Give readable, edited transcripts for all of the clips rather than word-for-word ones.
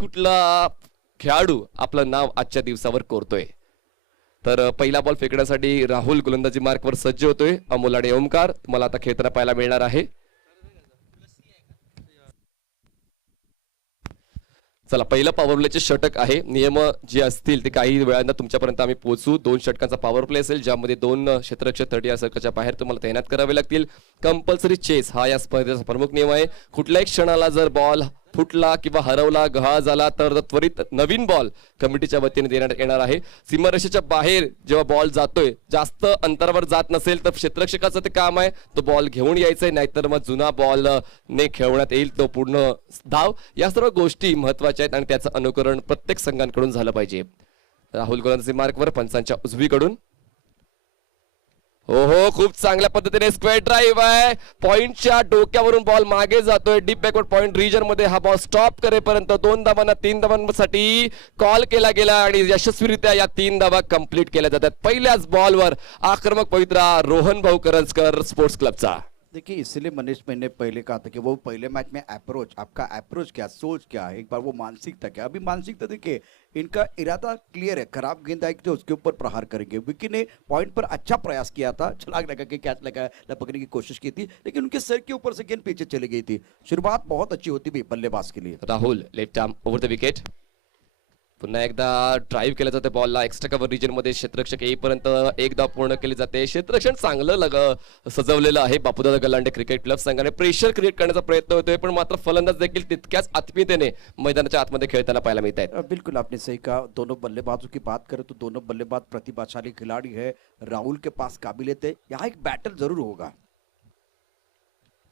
कुठला खेळाडू आपलं नाव आजच्या दिवसावर कोरतोय? तर पहिला बॉल फेकण्यासाठी राहुल गोलंदाजी मार्कवर सज्ज होतोय. अमोल आणि ओमकार तुम्हाला आता खेळताना पाहायला मिळणार आहे. चला, पहिलं पॉवर प्लेचे षटक आहे. नियम जे असतील ते काही वेळांना तुमच्यापर्यंत आम्ही पोहोचू. 2 षटकांचा पॉवर प्ले असेल, ज्यामध्ये 2 क्षेत्ररक्षक 30 या सर्कलच्या बाहेर तुम्हाला तैनात करावे लागतील. कंपल्सरी चेस हा या स्पर्धेचा प्रमुख नियम आहे. कुठल्याही क्षणाला जर बॉल फुटला किंवा हरवला, गहाळ झाला तर त्वरित नवीन बॉल कमिटीच्या वतीने देण्यात येणार आहे. सीमारेषेच्या बाहेर जेव्हा बॉल जातोय, जास्त अंतरावर जात नसेल तर क्षेत्ररक्षकाचं ते काम आहे तो बॉल घेऊन यायचंय, नाहीतर मग जुना बॉल ने खेळवण्यात येईल तो पूर्ण धाव. या सर्व गोष्टी महत्वाच्या आहेत आणि त्याचं अनुकरण प्रत्येक संघांकडून झालं पाहिजे. राहुल गोलंदाजी मार्कवर पंचांच्या उजवीकडून. हो हो, खूप चांगल्या पद्धतीने स्क्वेअर ड्राईव्ह आहे. पॉइंटच्या डोक्यावरून बॉल मागे जातोय. डीप बॅकवर्ड पॉइंट रिजन मध्ये हा बॉल स्टॉप करेपर्यंत 2 धावांना 3 धावांसाठी कॉल केला गेला आणि यशस्वीरित्या या 3 धावा कंप्लीट केल्या जातात. पहिल्याच बॉलवर आक्रमक पवित्रा रोहन भाऊ करंजकर स्पोर्ट्स क्लबचा. देखिए, इसलिए मनीष मैंने पहले कहा था कि वो पहले मैच में अप्रोच, आपका अप्रोच क्या, सोच क्या है, एक बार वो मानसिकता क्या. अभी मानसिकता देखिए, इनका इरादा क्लियर है, खराब गेंद आएगी तो उसके ऊपर प्रहार करेंगे. विकी ने पॉइंट पर अच्छा प्रयास किया था, छलांग लगा के कैच लगा पकड़ने की कोशिश की थी, लेकिन उनके सर के ऊपर से गेंद पीछे चली गई थी. शुरुआत बहुत अच्छी होती भी बल्लेबाज के लिए. Rahul left arm over the wicket. पुन्हा एकदा ड्राईव्ह केलं जाते बॉलला. एक्स्ट्रा कव्हर रिजन मध्ये क्षेत्ररक्षक येईपर्यंत एकदा पूर्ण केली जाते. क्षेत्ररक्षण चांगलं सजवलेलं आहे बापूदादा गलांडे क्रिकेट क्लब संघाने. प्रेशर क्रिएट करण्याचा प्रयत्न होतोय, पण मात्र फलंदाज देखील तितक्याच आत्मीयतेने मैदानाच्या आतमध्ये खेळताना पाहायला मिळत आहेत. बिल्कुल आपने सही कहा. दोनों बल्लेबाजों की बात करें तो दोनों बल्लेबाज प्रतिभाशाली खिलाड़ी है. राहुल के पास काबिलियत है. यहाँ एक बैटल जरूर होगा.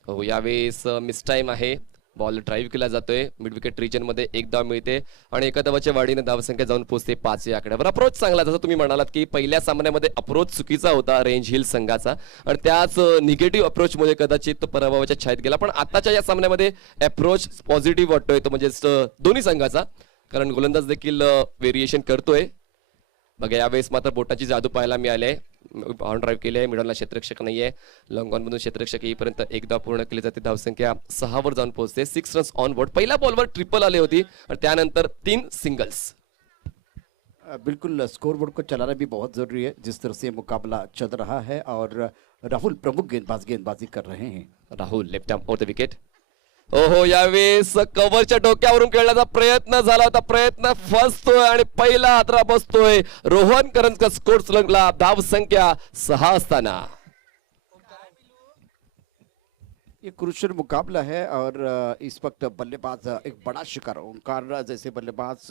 हो, यावेळेस मिस टाइम आहे. बॉल ड्राईव्ह केला जातोय. मिड विकेट रिजन मध्ये एक धाव मिळते आणि एका धावाच्या वाढीने धावसंख्या जाऊन पोहोचते 5 या आकड्यावर. अप्रोच चांगला, जसं तुम्ही म्हणालात की पहिल्या सामन्यामध्ये अप्रोच चुकीचा होता रेंज हिल संघाचा आणि त्याच निगेटिव्ह अप्रोचमुळे कदाचित तो पराभवाच्या छायेत गेला. पण आताच्या या सामन्यामध्ये अप्रोच पॉझिटिव्ह वाटतोय तो, म्हणजे दोन्ही संघाचा, कारण गोलंदाज देखील व्हेरिएशन करतोय. बघा, यावेळेस मात्र बोटाची जादू पाहायला मिळाली. ऑन ड्राईव्ह केली आहे. मिडलला क्षेत्ररक्षक नाहीये. लॉंग ऑन मधून क्षेत्ररक्षक येईपर्यंत एकदा पूर्ण केली जाते. धावसंख्या 6 वर जाऊन पोहोचते. 6 रन्स ऑन बोर्ड. पहिल्या बॉलवर ट्रिपल आली होती आणि त्यानंतर 3 सिंगल्स. बिल्कुल, स्कोर बोर्ड को चलाना भी बहुत जरूरी है. जिस तरह से मुकाबला चल रहा है और राहुल प्रमुख गेंदबाजी कर रहे हैं. Rahul left arm over the wicket. हो, यावेळेस कव्हरच्या डोक्यावरून खेळण्याचा प्रयत्न झाला होता. प्रयत्न फसतोय आणि पहिला हादरा बसतोय. रोहन करंजकर स्कोर्स क्लबला धाव संख्या 6 असताना. ये क्रूशियल मुकाबला है और इस वक्त बल्लेबाज एक बड़ा शिकार, ओंकार जैसे बल्लेबाज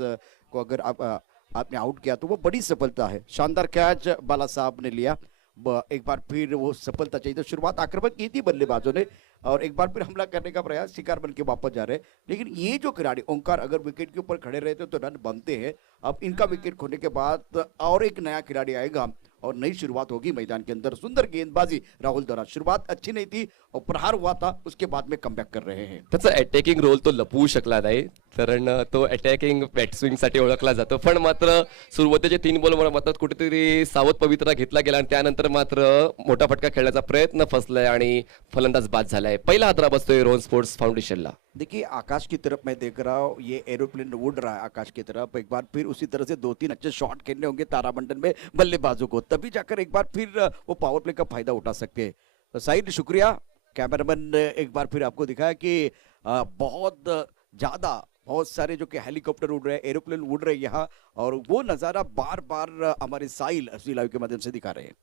को अगर आपने आउट किया तो वो बड़ी सफलता है. शानदार कैच बाला साहब ने लिया. एक बार फिर वो सफलता चाहिए. तो शुरुआत आक्रामक की थी बल्लेबाजों ने और एक बार फिर हमला करने का प्रयास, शिकार बन के वापस जा रहे हैं. लेकिन ये जो खिलाड़ी ओंकार अगर विकेट के ऊपर खड़े रहते तो रन बनते हैं. अब इनका विकेट खोने के बाद और एक नया खिलाड़ी आएगा और नई शुरुआत होगी मैदान के अंदर. सुंदर गेंदबाजी राहुल द्वारा. शुरुआत अच्छी नहीं थी और प्रहार हुआ था, उसके बाद में कमबॅक कर रहे हैं. त्याचा अटॅकिंग रोल तो लपवू शकला नाही, कारण तो अटॅकिंग बॅटस्विंग साठी ओळखला जातो. पण मात्र सुरुवातीचे 3 बॉल मात्र कुठेतरी सावध पवित्रा घेतला गेला आणि त्यानंतर मात्र मोठा फटका खेळण्याचा प्रयत्न फसलाय आणि फलंदाज बाद झालाय. पहिला हादरा बसतोय रोहन स्पोर्ट्स फाउंडेशनला. देखिए, आकाश की तरफ मैं देख रहा हूँ, ये एरोप्लेन उड़ रहा है आकाश की तरफ. एक बार फिर उसी तरह से 2-3 अच्छे शॉट खेलने होंगे तारामंडल में बल्लेबाजों को, तभी जाकर एक बार फिर वो पावर प्ले का फायदा उठा सकते हैं. तो साहिल, शुक्रिया. कैमरामैन ने एक बार फिर आपको दिखाया कि बहुत ज़्यादा, बहुत सारे जो कि हेलीकॉप्टर उड़ रहे हैं, एरोप्लेन उड़ रहे हैं यहाँ, और वो नज़ारा बार बार हमारे साहिल असली लाइव के माध्यम से दिखा रहे हैं.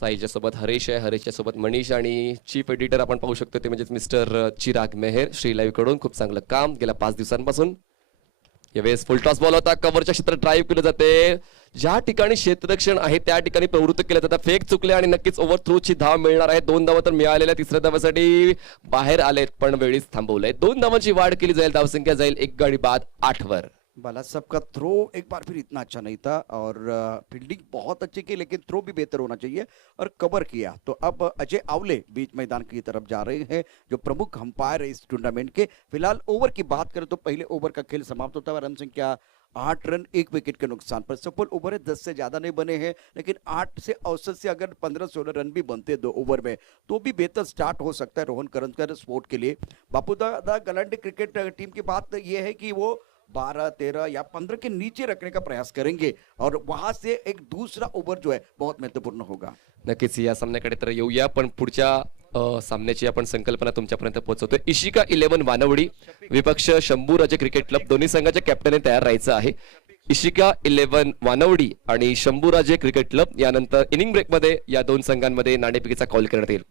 साईच्या सोबत हरीश आहे, हरीशच्या सोबत मनीष आणि चीफ एडिटर आपण पाहू शकतो ते म्हणजे मिस्टर चिराग मेहर श्री लाईव्ह कडून. खूप चांगलं काम गेल्या 5 दिवसांपासून. यावेळेस फुल टॉस बॉल होता. कव्हरच्या क्षेत्रात ड्राईव्ह केलं जाते. ज्या ठिकाणी क्षेत्ररक्षण आहे त्या ठिकाणी प्रवृत्त केलं जातं. फेक चुकले आणि नक्कीच ओव्हर थ्रोची धाव मिळणार आहे. 2 धावा तर मिळालेल्या. तिसऱ्या धावासाठी बाहेर आलेत पण वेळीच थांबवलंय. 2 धावांची वाढ केली जाईल. धावसंख्या जाईल 1 गडी बाद 8 वर. बाला साहब का थ्रो एक बार फिर इतना अच्छा नहीं था और फील्डिंग बहुत अच्छी की, लेकिन थ्रो भी बेहतर होना चाहिए और कवर किया. तो अब अजय आवले बीच मैदान की तरफ जा रहे हैं, जो प्रमुख अंपायर है इस टूर्नामेंट के. फिलहाल ओवर की बात करें तो पहले ओवर का खेल समाप्त होता है. रन संख्या 8 रन 1 विकेट के नुकसान पर. सफल ओवर है, 10 से ज्यादा नहीं बने हैं, लेकिन 8 से औसत से अगर 15-16 रन भी बनते 2 ओवर में तो भी बेहतर स्टार्ट हो सकता है रोहन करंजकर स्पोर्ट के लिए. बापूदादा गलांडे क्रिकेट टीम की बात यह है कि वो 12, 13 या 15 के नीचे रखने का प्रयास करेंगे और वहां से एक दूसरा ओव्हर जो है बहुत महत्वपूर्ण होगा. नक्कीच या सामन्याकडे तर येऊया, पण पुढच्या सामन्याची आपण संकल्पना तुमच्यापर्यंत पोहोचवतोय. इशिका 11 वानवडी विपक्ष शंभूराजे क्रिकेट क्लब, दोन्ही संघाच्या कॅप्टनने तयार राहायचं आहे. इशिका 11 वानवडी आणि शंभूराजे क्रिकेट क्लब यानंतर इनिंग ब्रेकमध्ये या दोन संघांमध्ये नाणेफेकीचा कॉल करण्यात येईल.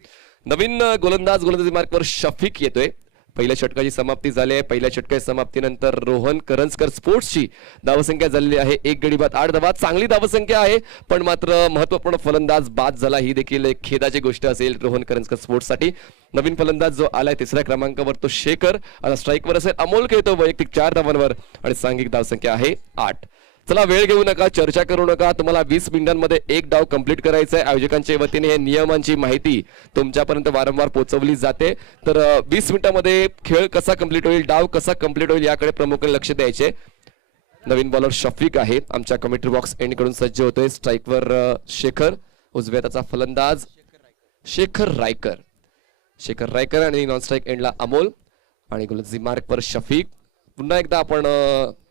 नवीन गोलंदाजी मार्कवर शफीक येतोय. पहिल्या षटकाची समाप्ती झाली आहे. पहिल्या षटकाच्या समाप्तीनंतर रोहन करंजकर स्पोर्ट्सची धावसंख्या झालेली आहे 1 गडी बाद 8 धावा. चांगली धावसंख्या आहे, पण मात्र महत्वपूर्ण फलंदाज बाद झाला, ही देखील एक खेदाची गोष्ट असेल रोहन करंजकर स्पोर्ट्ससाठी. नवीन फलंदाज जो आलाय 3ऱ्या क्रमांकावर तो शेखर, आता स्ट्राईकवर असेल. अमोल खेळतो वैयक्तिक 4 धावांवर आणि सांघिक धावसंख्या आहे 8. चला वेळ घेऊ नका, चर्चा करू नका. तुम्हाला 20 मिनिटांमध्ये एक डाव कंप्लीट करायचा आहे. आयोजकांच्या वतीने हे नियमांची माहिती तुमच्यापर्यंत वारंवार पोहोचवली जाते. तर 20 मिनिटांमध्ये खेळ कसा कंप्लीट होईल, डाव कसा कंप्लीट होईल याकडे प्रमुखाने लक्ष द्यायचे. नवीन बॉलर शफीक आहे, आमच्या कमेंट्री बॉक्स एंड कडून सज्ज होतोय. स्ट्राईकवर शेखर, उजव्या त्याचा फलंदाज शेखर रायकर आणि नॉन स्ट्राईक एंडला अमोल आणि गोलंदाजी मार्कवर शफीक. पुन्हा एकदा आपण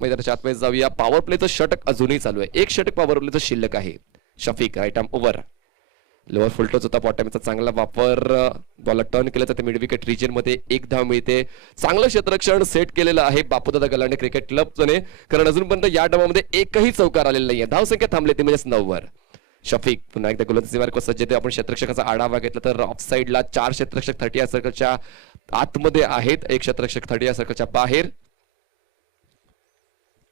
मैदानाच्या आतमध्ये जाऊया. पॉवर प्लेचं षटक अजूनही चालू आहे. एक षटक पॉवर प्लेचं शिल्लक आहे. Shafiq right arm over, lower full toss होता. बॉटमचा चांगला वापर, बॉलर टर्न केला जाते मिड विकेट रिजन मध्ये. 1 धाव मिळते. चांगलं क्षेत्ररक्षण सेट केलेलं आहे बापूदादा गलांडे क्रिकेट क्लबने, कारण अजूनपर्यंत या डावामध्ये एकही चौकार आलेला नाहीये. धावसंख्या थांबली ती म्हणजे 9 वर. शफीक पुन्हा एकदा गोलंदाजी मार्कवर सज्ज आहे. आपण क्षेत्ररक्षकाचा आढावा घेतला तर ऑफ साइडला 4 क्षेत्ररक्षक 30 या सर्कलच्या आतमध्ये आहेत, 1 क्षेत्ररक्षक 30 या सर्कलच्या बाहेर.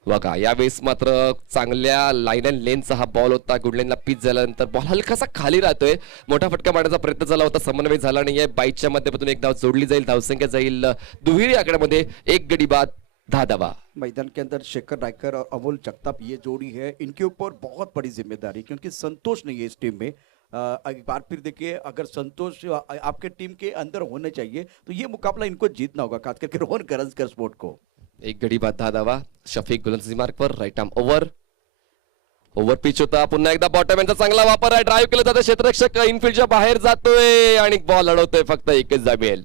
बघा यावेळेस मात्र चांगल्या लाईन अँड लेनचा हा बॉल होता. गुडलाईनला पिच झाल्यानंतर बॉल हलकासा खाली राहतोय. मोठा फटका मारण्याचा प्रयत्न झाला होता, समन्वय झाला नाहीये. बाईटच्या माध्यमातून एक धाव जोडली जाईल. धावसंख्या जाईल दुहेरी आकड्यामध्ये 1 गडी बाद 10 धावा. मैदान के अंदर शेखर रायकर और अमोल जगताप ये जोड़ी है, इनके ऊपर बहुत बड़ी जिम्मेदारी, क्योंकि संतोष नहीं है इस टीम में. एक बार फिर देखिए, अगर संतोष आपके टीम के अंदर होने चाहिए तो ये मुकाबला इनको जीतना होगा, खास करके रोहन करंजकर स्पोर्ट को. 1 गडी बाद 10 धावा. शफीक गोलंदाजी मार्कवर राईट आर्म ओव्हर पिच होता. पुन्हा एकदा बॉटम यांचा चांगला वापर आहे. ड्राईव्ह केलं जातं, क्षेत्ररक्षक इनफिल्डच्या बाहेर जातोय आणि बॉल अडवतोय. फक्त एकच जमेल.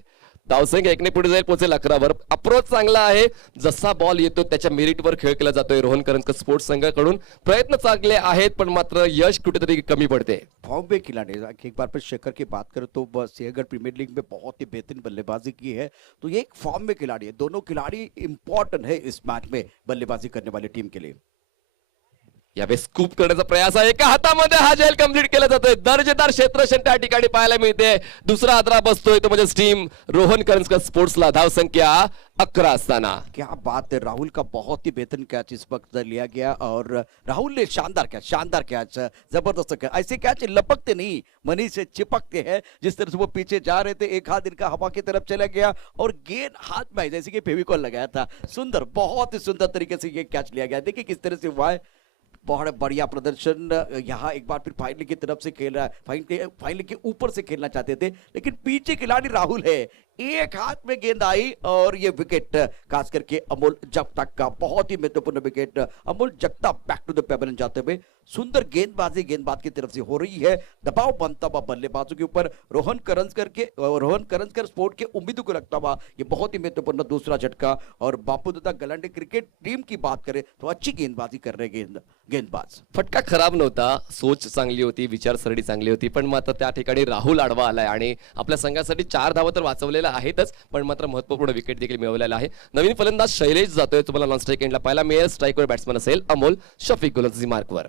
धावसंख्या 1 ने पुढे जाईल, पोहोचेल 11 वर. अप्रोच चांगला आहे. जसा बॉल येतो त्याच्या मेरिटवर खेळ केला जातोय रोहन करंजकर स्पोर्ट्स संघाकडून. प्रयत्न चांगले आहेत, पण मात्र यश कुठेतरी कमी पडते. फॉर्म में खिलाड़ी, एक बार फिर शेखर की बात करें तो सिंहगढ़ प्रीमियर लीग में बहुत ही बेहतरीन बल्लेबाजी की है, तो ये एक फॉर्म में खिलाड़ी है. दोनों खिलाड़ी इंपॉर्टेंट है इस मैच में बल्लेबाजी करने वाली टीम के लिए. यावेळेस स्कूप करण्याचा प्रयास आहे. एका हातामध्ये हा झेल कंप्लीट केला जातोय. दर्जेदार क्षेत्ररक्षण त्या ठिकाणी पाहायला मिळते. दुसरा आदरा बसतोय तो म्हणजे टीम रोहन करंजकर स्पोर्ट्सला. धावसंख्या 11 असताना. क्या बात है, राहुल का बहुत ही बेहतरीन कैच इस वक्त लिया गया और राहुल ने शानदार कैच, जबरदस्त कैच. ऐसे कैच लपकते नहीं, मनी से चिपकते हैं. जिस तरह से वो पीछे जा रहे थे, एक हाथ इनका हवा की तरफ चला गया और गेंद हाथ में जैसे कि फेविकॉल लगाया था. सुंदर, बहुत ही सुंदर तरीके से ये कैच लिया गया. देखिए किस तरह से हुआ है. बहुत बढ़िया प्रदर्शन. यहाँ एक बार फिर फाइनल की तरफ से खेल रहा है. फाइनल के ऊपर से खेलना चाहते थे, लेकिन पीछे खिलाड़ी राहुल है. एक हाथ में गेंद आई और ये विकेट, खास करके अमोल जगताप का बहुत ही महत्वपूर्ण wicket. Amol Jagtap back to the pavilion जाते हुए. सुंदर गेंदबाजी गेंदबाज की तरफ से हो रही है. दबाव बनता हुआ बल्लेबाजों के ऊपर रोहन करंजकर स्पोर्ट के उम्मीदों को रखता हुआ ये बहुत ही महत्वपूर्ण दूसरा झटका. और बापूदादा गलांडे क्रिकेट टीम की बात करें तो अच्छी गेंदबाजी कर रहे गेंदबाज. फटका खराब नव्हता, सोच चांगली होती, विचारसरणी चांगली होती, पण मात्र त्या ठिकाणी राहुल आडवा आलाय आणि आपल्या संघासाठी 4 धावा तर वाचवलेल्या आहेतच, पण मात्र महत्वपूर्ण विकेट देखील मिळवलेला आहे. नवीन फलंदाज शैलेश जातोय. तुम्हाला नॉन स्ट्राईक एंडला पाहायला मिळेल. स्ट्राईकवर बॅट्समन असेल अमोल. शफीक गोलंदाजी मार्कवर.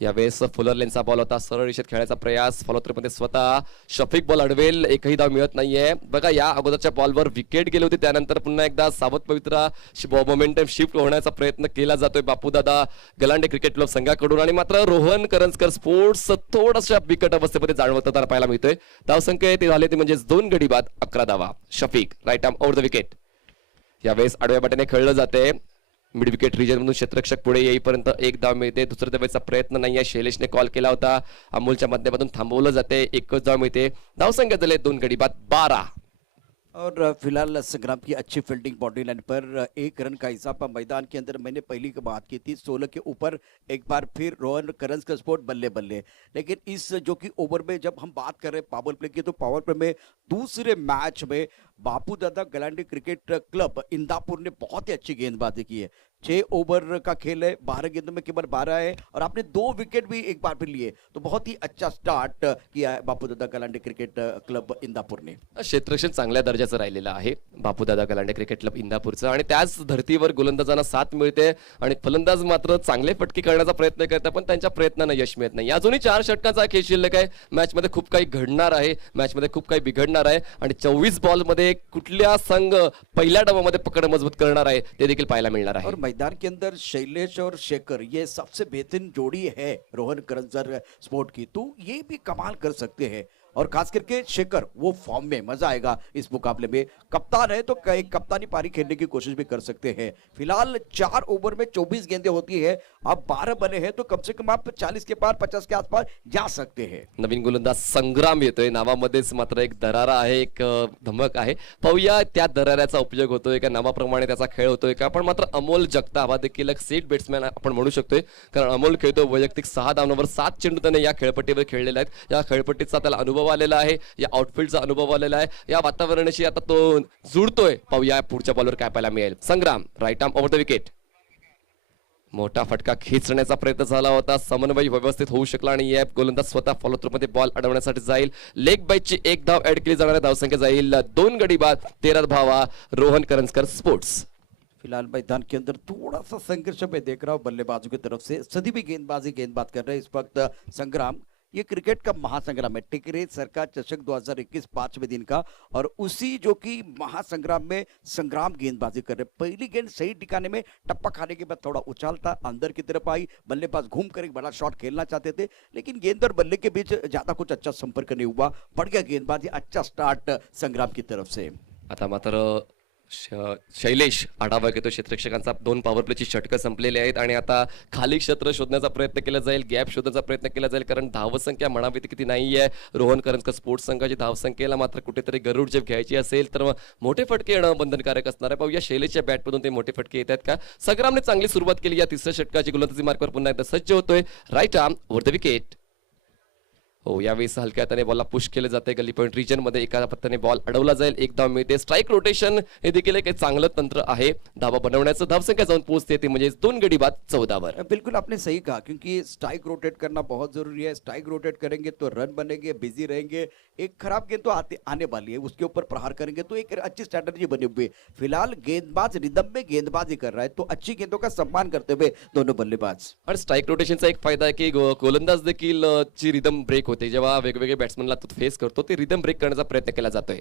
यावेळेस फुलर लेनचा बॉल होता. सरळ रेषेत खेळायचा प्रयास. फॉलोथ्रूमध्ये स्वतः शफीक बॉल अडवेल. एकही धाव मिळत नाहीये. बघा या अगोदरच्या बॉलवर विकेट गेली होती, त्यानंतर पुन्हा एकदा सावध पवित्रा मोमेंटम शिफ्ट होण्याचा प्रयत्न केला जातोय बापूदादा गलांडे क्रिकेट क्लब संघाकडून. आणि मात्र रोहन करंजकर स्पोर्ट्स थोडासा बिकट अवस्थेमध्ये जाणवताना पाहायला मिळतोय. धावसंख्या ते झाले ते म्हणजे 2 गडी बाद 11 धावा. Shafiq right arm over the wicket. यावेळेस आडव्या बाटेने खेळलं जाते. मिड विकेट रिजन मधून क्षेत्ररक्षक पुढे येईपर्यंत 1 धाव मिळते. दुसऱ्या धावेचा प्रयत्न नाहीये. शैलेशने कॉल केला होता. अमोलच्या माध्यमातून थांबवलं जाते. 1च धाव मिळते. धावसंख्या झाले 2 गडी बाद 12. और फिलहाल संग्राम की अच्छी फील्डिंग बॉडी लाइन पर 1 रन का हिसाब मैदान के अंदर मैंने पहली की बात की थी 16 के ऊपर एक बार फिर रोहन करंज का स्पोर्ट बल्ले बल्ले। लेकिन इस जो कि ओवर में जब हम बात कर रहे हैं पावर प्ले की, तो पावर प्ले में दूसरे मैच में बापू दादा गलांडी क्रिकेट क्लब इंदापुर ने बहुत ही अच्छी गेंदबाजी की है। 6 ओवर का खेल है, 12 गेंदों में केवल 12 है और आपने 2 विकेट भी एक बार फिर लिए, तो बहुत ही अच्छा स्टार्ट किया है बापू दादा गलांडी क्रिकेट क्लब इंदापुर ने। क्षेत्ररक्षण चांगल्या दर्जाचं राहिलेलं आहे बापूदादा गलांडे क्रिकेट क्लब इंदापूरचं आणि त्याच धर्तीवर गोलंदाजांना साथ मिळते आणि फलंदाज मात्र चांगले फटके करण्याचा प्रयत्न करतात पण त्यांच्या प्रयत्नांना यश मिळत नाही। अजूनही 4 षटकांचा खेळ शिल्लक आहे। मॅचमध्ये खूप काही घडणार आहे, मॅचमध्ये खूप काही बिघडणार आहे आणि 24 बॉलमध्ये कुठल्या संघ पहिल्या डावामध्ये पकड मजबूत करणार आहे ते देखील पाहायला मिळणार आहे। और मैदान के अंदर शैलेश और शेखर ये सबसे बेहतरीन जोड़ी है रोहन करंजर स्पोर्ट की, तो ये भी कमाल कर सकते हैं। और खास करके शेखर वो फॉर्म में, मजा आएगा इस मुकाबले में। कप्तान है तो कई कप्तानी पारी खेलने की कोशिश भी कर सकते हैं। फिलहाल 4 ओवर में 24 गेंदें होती है, अब 12 बने हैं तो कम से कम आप 40 के पार 50 के आसपास जा सकते हैं। नवीन गोलंदाज संग्राम येतोय, नावामध्येच मात्र एक दरारा आहे, एक धमक आहे। पाहूया त्या दराऱ्याचा उपयोग होतोय का, नावाप्रमाणे त्याचा खेळ होतोय का। पण मात्र अमोल जगताप हा देखील एक सेट बॅट्समॅन आपण म्हणू शकतोय, कारण अमोल खेळतो वैयक्तिक 6 धावांवर 7 चेंडू त्याने या खेळपट्टीवर खेळलेले आहेत। या खेळपट्टीचा त्याला अनुभव आलेला आहे, या आउटफील्डचा अनुभव आलेला आहे, या वातावरणाशी आता तो जुळतोय। पाहूया पुढच्या बॉलवर काय पाहायला मिळेल। Sangram right arm over the wicket, मोठा फटका खेचण्याचा प्रयत्न झाला होता, समन्वय व्यवस्थित होऊ शकला आणि या गोलंदाज स्वतः फॉलो थ्रू मध्ये बॉल अडवण्यासाठी जाईल। लेग बाईटची 1 धाव ऍड केली जाणार, धावसंख्या जाईल 2 गडी बाद 13 धावा रोहन करंजकर स्पोर्ट्स। फिलहाल मैदान के अंदर थोड़ा सा संघर्ष मैं देख रहा हूँ बल्लेबाजों की तरफ से, सदी भी गेंदबाज कर रहे हैं इस वक्त संग्राम। ये क्रिकेट का महासंग्राम है, टिकरे सरकार चषक 2021 5वें दिन का, और उसी जो कि महासंग्राम में संग्राम गेंदबाजी कर रहे। पहली गेंद सही ठिकाने में टप्पा खाने के बाद थोड़ा उछाल था, अंदर की तरफ आई, बल्लेबाज घूम कर एक बड़ा शॉट खेलना चाहते थे, लेकिन गेंद और बल्ले के बीच ज्यादा कुछ अच्छा संपर्क नहीं हुआ। बढ़ गया गेंदबाजी, अच्छा स्टार्ट संग्राम की तरफ से। आता मात्र शैलेश आढावा घेतो क्षेत्ररक्षकांचा। 2 पॉवर प्लेची षटकं संपलेली आहेत आणि आता खाली क्षेत्र शोधण्याचा प्रयत्न केला जाईल, गॅप शोधण्याचा प्रयत्न केला जाईल, कारण धावसंख्या म्हणावी किती नाहीये रोहन करंजकर स्पोर्ट्स संघाची। धावसंख्येला मात्र कुठेतरी गरुड जेब घ्यायची असेल तर मोठे फटके येणं बंधनकारक असणार आहे। पाहूया शैलेशच्या बॅटमधून ते मोठे फटके येतात का। संग्रामने चांगली सुरुवात केली, या 3ऱ्या षटकाची गोलंदाजी मार्कवर पुन्हा एकदा सज्ज होतोय। Right arm over the wicket, हो यावेळेस हलक्या हाताने बॉलला पुश केले जाते। गली पॉईंट रिजन मध्ये एका पत्त्याने बॉल अडवला जाईल, 1 धाव मिळते। स्ट्राईक रोटेशन हे देखील एक चांगलं तंत्र आहे धावा बनवण्याचं। धावसंख्या जाऊन पोहोचते ती म्हणजे 2 गडी बाद 14 वर। बिल्कुल आपने सही कहा, क्योंकि स्ट्राइक रोटेट करना बहुत जरूरी है। स्ट्राइक रोटेट करेंगे तो रन बनेंगे, बिजी रहेंगे। एक खराब गेंद तो आने वाली है, उसके ऊपर प्रहार करेंगे तो एक अच्छी स्ट्रैटेजी बनी हुई है। फिलहाल गेंदबाज रिदम में गेंदबाजी कर रहा है, तो अच्छी गेंदों का सम्मान करते हुए दोनों बल्लेबाज। आणि स्ट्राईक रोटेशनचा एक फायदा आहे की गोलंदाज देखील ची रिदम ब्रेक होते, जेव्हा वेगवेगळे बॅट्समनला तो फेस करतो ते रिदम ब्रेक करण्याचा प्रयत्न केला जातोय।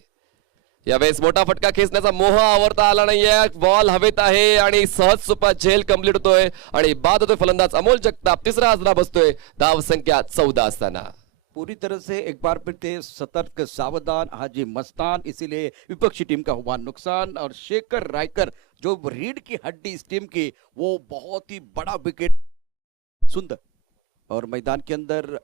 यावेळेस मोठा फटका खेचण्याचा मोह आवरता आला नाहीये, बॉल हवेत आहे आणि सहज सुपा झेल कंप्लीट होतोय आणि बाद होतोय फलंदाज अमोल जगताप। 3रा हजरा बसतोय, धाव संख्या 14 असताना। पूरी तरह से एक बार फिर थे सतर्क, सावधान हाजी मस्तान, इसीलिए विपक्षी टीम का हुआ नुकसान। और शेखर रायकर जो रीढ़ की हड्डी इस टीम की, वो बहुत ही बड़ा विकेट, सुंदर। और मैदान के अंदर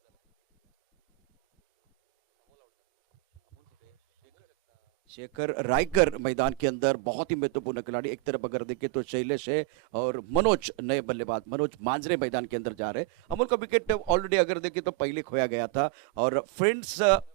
शेखर रायकर मैदान के अंदर बहुत ही महत्वपूर्ण खिलाड़ी। एक तरफ अगर देखें तो शैलेश है और मनोज नए बल्लेबाज मनोज मांजरे मैदान के अंदर जा रहे हैं। अमोल का विकेट ऑलरेडी अगर देखें तो पहले खोया गया था, और फ्रेंड्स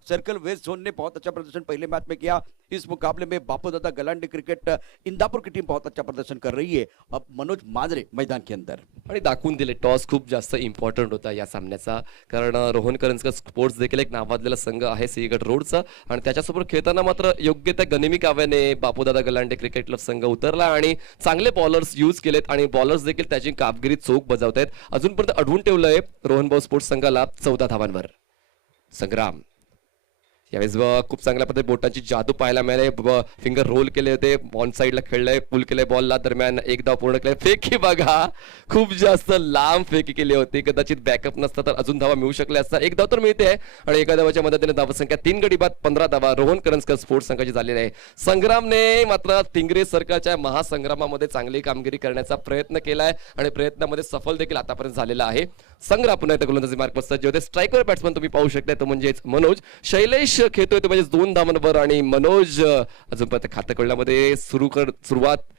सर्कल वेस्ट जोन ने बहुत अच्छा प्रदर्शन पहले मैच में किया। इस मुकाबले में बापू दादा गलांडी क्रिकेट इंदापुर की टीम बहुत अच्छा प्रदर्शन कर रही है। अब मनोज मांजरे मैदान के अंदर आणि दाखवून दिले, टॉस खूप जास्त इम्पॉर्टंट होता या सामन्याचा, कारण रोहन करंजकर स्पोर्ट्स देखील एक नावाजलेला संघ आहे सिंहगड रोडचा, आणि त्याच्यासोबत खेळताना मात्र योग्य त्या गनिमी काव्याने बापूदादा गलांडे क्रिकेट क्लब संघ उतरला आणि चांगले बॉलर्स यूज केलेत आणि बॉलर्स देखील त्याची कामगिरी चोख बजावतायत। अजूनपर्यंत अडवून ठेवलंय रोहन भाऊ स्पोर्ट्स संघाला 14 धावांवर। संग्राम यावेळेस खूप चांगल्या पद्धतीने बोटांची जादू पाहायला मिळाले, फिंगर रोल केले होते, ऑन साइडला खेळलंय, पुल केलंय बॉलला, दरम्यान 1 धाव पूर्ण केले। फेकी बघा, खूप जास्त लांब फेकी केली होती, कदाचित बॅकअप नसता तर अजून धावा मिळू शकल्या असता। 1 धाव तर मिळते आणि एका धावाच्या मदतीने धावसंख्या 3 गडी बाद 15 धावा रोहन करंजकर स्पोर्ट्स संघाची झालेली आहे। संग्रामने मात्र टिंगरे सरकारच्या महासंग्रामामध्ये चांगली कामगिरी करण्याचा प्रयत्न केलाय आणि प्रयत्नामध्ये सफल देखील आतापर्यंत झालेला आहे। संग्राम पुन्हा एकदा गोलंदाजी मार्कवर सज्ज होते। स्ट्रायकर बॅट्समन तुम्ही पाहू शकता, तो म्हणजेच मनोज। शैलेश शैलेश खेळतोय तो म्हणजे 2 धावांवर आणि मनोज अजूनपर्यंत खातं खोलण्यामध्ये सुरुवात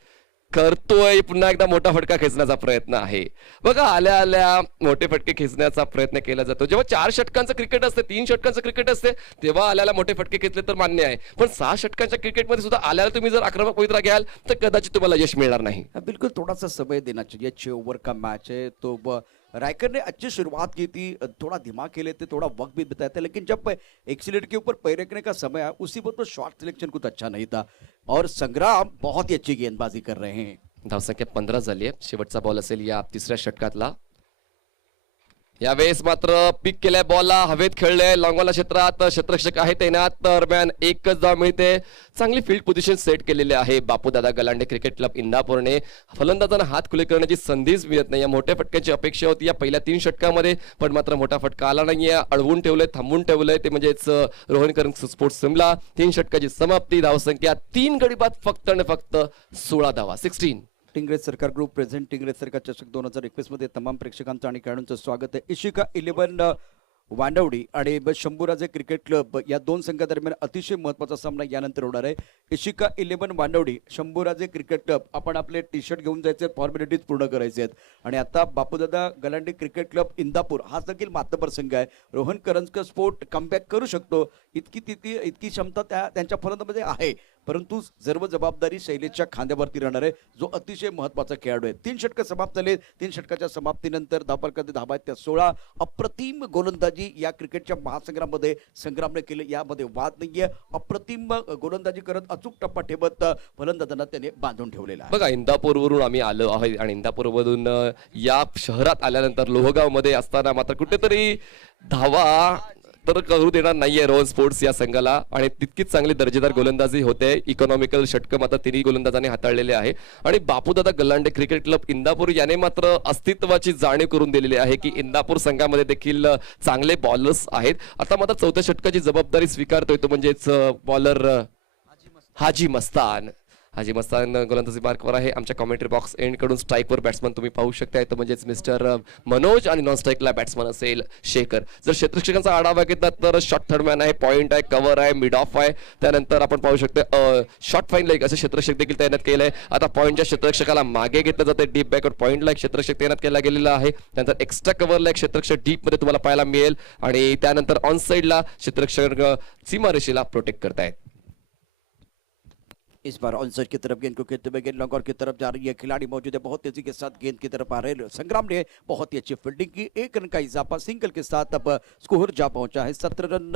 करतोय. पुन्हा एकदा मोठा फटका खेचण्याचा प्रयत्न आहे. बघा आल्या आल्या मोठे फटके खेचण्याचा प्रयत्न केला जातो. जेव्हा 4 षटकांचं क्रिकेट असते, 3 षटकांचं क्रिकेट असते, तेव्हा आल्याला मोठे फटके खेचले तर मान्य आहे. पण 6 षटकांच्या क्रिकेटमध्ये सुद्धा आल्याला तुम्ही जर आक्रमक पवित्रा घ्याल तर कदाचित तुम्हाला यश मिळणार नाही. बिल्कुल थोड़ा सा समय देना चाहिए. 6 ओवर का मैच है तो रायकर ने अच्छी शुरुआत की थी, थोड़ा दिमाग खेले थे, थोड़ा वक्त भी बिताया था, लेकिन जब एक्सीलेंट के ऊपर पैर रखने का समय आया उसी वक्त शॉट सिलेक्शन कुछ अच्छा नहीं था. और संग्राम बहुत ही अच्छी गेंदबाजी कर रहे हैं. धावसंख्या 15 झाली आहे. शेवटचा बॉल असेल या 3ऱ्या षटकातला. यावेळेस मात्र पिक केलाय बॉलला, हवेत खेळले लॉंगवाला क्षेत्रात, क्षेत्ररक्षक आहे तैनात. दरम्यान एकच धाव मिळते. चांगली फील्ड पोझिशन सेट केलेली आहे बापूदादा गलांडे क्रिकेट क्लब इंदापूरने. फलंदाजांना हात खुले करण्याची संधीच मिळत नाही. या मोठ्या फटक्याची अपेक्षा होती या पहिल्या 3 षटकामध्ये, पण मात्र मोठा फटका आला नाहीये. अडवून ठेवलंय, थांबवून ठेवलंय ते म्हणजेच रोहन करंज स्पोर्ट्स सिमला. 3 षटकाची समाप्ती. धावसंख्या 3 गडी बाद फक्त आणि फक्त 16 धावा. 16. टिंगरेज सरकार ग्रुप प्रेझेंट टिंगरेज सरकार चषक 2021 मध्ये तमाम प्रेक्षकांचं आणि खेळाडूंचं स्वागत आहे. इशिका 11 वांडवडी आणि शंभूराजे क्रिकेट क्लब या 2 संघादरम्यान अतिशय महत्त्वाचा सामना यानंतर होणार आहे. इशिका 11 वांडवडी शंभूराजे क्रिकेट क्लब, आपण आपले टी शर्ट घेऊन जायचे, फॉर्मॅलिटीज पूर्ण करायचे आहेत. आणि आता बापूदादा गलांडे क्रिकेट क्लब इंदापूर हा देखील मातबर संघ आहे. रोहन करंजकर स्पोर्ट कमबॅक करू शकतो इतकी क्षमता त्यांच्या फलंदामध्ये आहे, परंतु सर्व जबाबदारी शैलेशच्या खांद्यावरती राहणार आहे, जो अतिशय महत्त्वाचा खेळाडू आहे. 3 षटक समाप्त झाले. 3 षटकाच्या समाप्तीनंतर धावफलकाचे धावा आहेत त्या 16. अप्रतिम गोलंदाजी या क्रिकेटच्या महासंग्रामध्ये संग्रामने केले, यामध्ये वाद नाहीये. अप्रतिम गोलंदाजी करत अचूक टप्पा ठेवत फलंदाजांना त्याने बांधून ठेवलेला आहे. बघा इंदापूरवरून आम्ही आलो आहोत आणि इंदापूरमधून या शहरात आल्यानंतर लोहगाव मध्ये असताना मात्र कुठेतरी धावा तर करू देणार नाहीये रोहन स्पोर्ट्स या संघाला. आणि तितकीच चांगली दर्जेदार गोलंदाजी होते. इकॉनॉमिकल षटकं मात्र 3 गोलंदाजांनी हाताळलेले आहे. आणि बापूदादा गलांडे क्रिकेट क्लब इंदापूर याने मात्र अस्तित्वाची जाणीव करून दिलेली आहे की इंदापूर संघामध्ये देखील चांगले बॉलर्स आहेत. आता मात्र 4थ्या षटकाची जबाबदारी स्वीकारतोय तो म्हणजेच बॉलर हाजी मस्तान. हाजी मस्तान गोलंदाजी मार्कवर आहे. आमच्या कॉमेंट्री बॉक्स एंड कडून स्ट्राईकवर बॅट्समन तुम्ही पाहू शकताय तो म्हणजेच मिस्टर मनोज आणि नॉन स्ट्राईकला बॅट्समन असेल शेखर. जर क्षेत्ररक्षकांचा आढावा घेतला तर शॉर्ट थर्डमॅन आहे, पॉइंट आहे, कव्हर आहे, मिड ऑफ आहे. त्यानंतर आपण पाहू शकतो शॉर्ट फाईन लाईक असे क्षेत्ररक्षक देखील तैनात केलंय. आता पॉइंटच्या क्षेत्ररक्षकाला मागे घेतलं जाते. डीप बॅकवर पॉइंटला एक क्षेत्ररक्षक तैनात केला गेलेला आहे. त्यानंतर एक्स्ट्रा कव्हरला एक क्षेत्ररक्षक डीप मध्ये तुम्हाला पाहायला मिळेल. आणि त्यानंतर ऑन साइडला क्षेत्ररक्षक सीमारेषेला प्रोटेक्ट करतायत. इस बार ऑन साइड की तरफ गेंद को खेलते हुए गेंद लॉन्ग ऑन की तरफ जा रही है. खिलाड़ी मौजूद है, बहुत तेजी के साथ गेंद की तरफ आ रहे हैं. संग्राम ने बहुत ही अच्छी फील्डिंग की. 1 रन का इजाफा सिंगल के साथ अब स्कोर जा पहुंचा है. 17 रन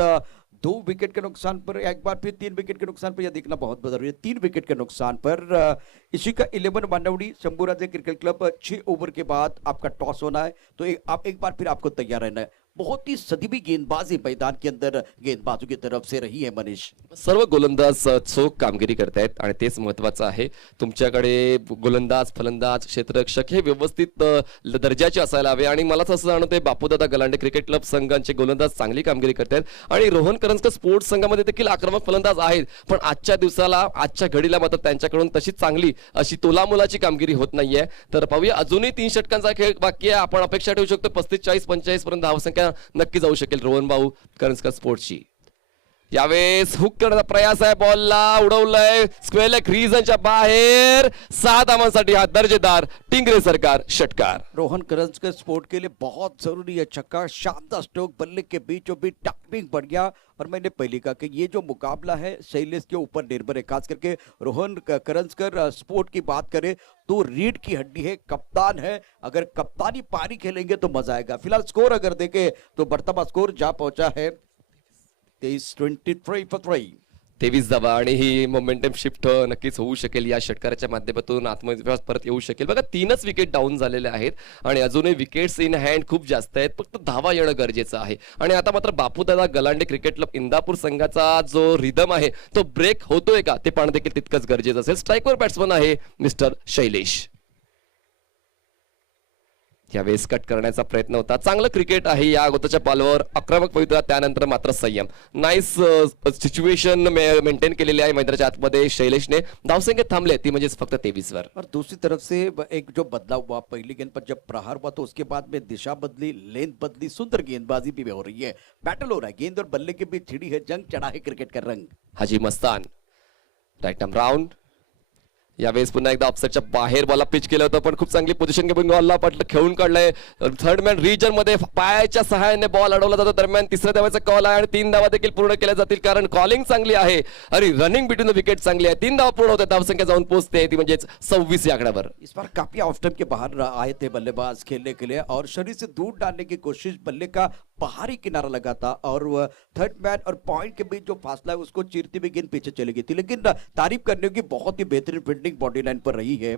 2 विकेट के नुकसान पर, एक बार फिर 3 विकेट के नुकसान पर यह देखना बहुत जरूरी है. 3 विकेट के नुकसान पर इशिका 11 वांडवडी शंभूराजे क्रिकेट क्लब 6 ओवर के बाद आपका टॉस होना है, तो आप एक बार फिर आपको तैयार रहना है. बहुत ही सदीबी गेंदबाजी मैदान के अंदर गेंदबाजों की तरफ से रही है मनीष. सर्व गोलंदाज चोख कामगिरी करतायत आणि तेच महत्वाचं आहे. तुमच्याकडे गोलंदाज, फलंदाज, क्षेत्ररक्षक हे व्यवस्थित दर्जाचे असायला हवे. आणि मला असं जाणवतंय बापूदादा गलांडे क्रिकेट क्लब संघांचे गोलंदाज चांगली कामगिरी करतायत. आणि रोहन करंजकर स्पोर्ट्स संघामध्ये देखील आक्रमक फलंदाज आहेत, पण आजच्या दिवसाला, आजच्या घडीला मात्र त्यांच्याकडून तशी चांगली अशी तोलामोलाची कामगिरी होत नाहीये. तर पाहूया, अजूनही 3 षटकांचा खेळ बाकी आहे. आपण अपेक्षा ठेवू शकतो 35-40-45 पर्यंत धावसंख्या नक्की जाऊ शकेल रोहन भाऊ करंजकर स्पोर्ट्सची. यावेळेस हुक करण्याचा प्रयास आहे, बॉलला उडवलंय स्क्वेअर लेग रीजनच्या बाहेर. 6 धावांसाठी हा दर्जेदार टिंगरे सरकार षटकार. रोहन करंजकर स्पोर्ट के लिए बहुत जरूरी है छक्का. शानदार स्ट्रोक, बल्ले के बीचों बीच टाइमिंग बढ़ गया. और मैंने पहले कहा कि ये जो मुकाबला है शैलेश के ऊपर निर्भर है, खास करके रोहन करंजकर स्पोर्ट की बात करें तो रीढ़ की हड्डी है, कप्तान है. अगर कप्तानी पारी खेलेंगे तो मजा आएगा. फिलहाल स्कोर अगर देखें तो बढ़ता हुआ स्कोर जा पहुंचा है 23-23. 23 धावा आणि ही मोमेंटम शिफ्ट नक्कीच होऊ शकेल. या षटकाराच्या माध्यमातून आत्मविश्वास परत येऊ शकेल. बघा 3च विकेट डाऊन झालेले आहेत आणि अजूनही विकेट्स इन हँड खूप जास्त आहेत. फक्त धावा येणं गरजेचं आहे. आणि आता मात्र बापूदादा गलांडे क्रिकेट क्लब इंदापूर संघाचा जो रिदम आहे तो ब्रेक होतोय का ते पाहणं देखील तितकंच गरजेचं असेल. स्ट्राईकवर बॅट्समन आहे मिस्टर शैलेश. यावेळेस कट करण्याचा प्रयत्न होता. चांगलं क्रिकेट आहे या अगोदरच्या बॉलवर, आक्रमक पवित्रा, त्यानंतर मात्र संयम. नाईस सिच्युएशन मेंटेन केलेली आहे मैदानाच्या आतमध्ये शैलेशने. धावसंख्या थांबले ती म्हणजेच फक्त 23 वर. और दूसरी तरफ से एक जो बदलाव हुआ, पहली गेंद पर जब प्रहार हुआ तो उसके बाद में दिशा बदली, लेंथ बदली, सुंदर गेंदबाजी भी हो रही है, बैटल हो रहा है, गेंद और बल्ले के बीच छिड़ी है जंग, चढ़ा है क्रिकेट का रंग. हाजी मस्तान राईट आर्म राऊंड. यावेळेस पुन्हा एकदा ऑफसाईडच्या बाहेर बॉलला पिच केलं होतं, पण खूप चांगली पोझिशन घेऊन बॉलला पटलं खेळून काढलंय. थर्ड मॅन रिजन मध्ये पायाच्या सहाय्याने बॉल अडवला जातो. दरम्यान तिसऱ्या धावाचा कॉल आहे आणि 3 धावा देखील पूर्ण केल्या जातील, कारण कॉलिंग चांगली आहे आणि रनिंग बिटवीन द विकेट चांगली आहे. 3 धावा पूर्ण होते, धावसंख्या जाऊन पोहोचते ती म्हणजेच 26 या आकड्यावर. इस बार काफी ऑफ स्टंप के बाहर आए थे बल्लेबाज खेलने के लिए और शरीर से दूर डालने की कोशिश, बल्ले का बाहरी किनारा लगा था और थर्ड मैन और पॉइंट के बीच जो फासला है उसको चीरती हुई गेंद पीछे चली गई थी. लेकिन तारीफ करने की बहुत ही बेहतरीन फील्डिंग बॉडी लाइन पर रही है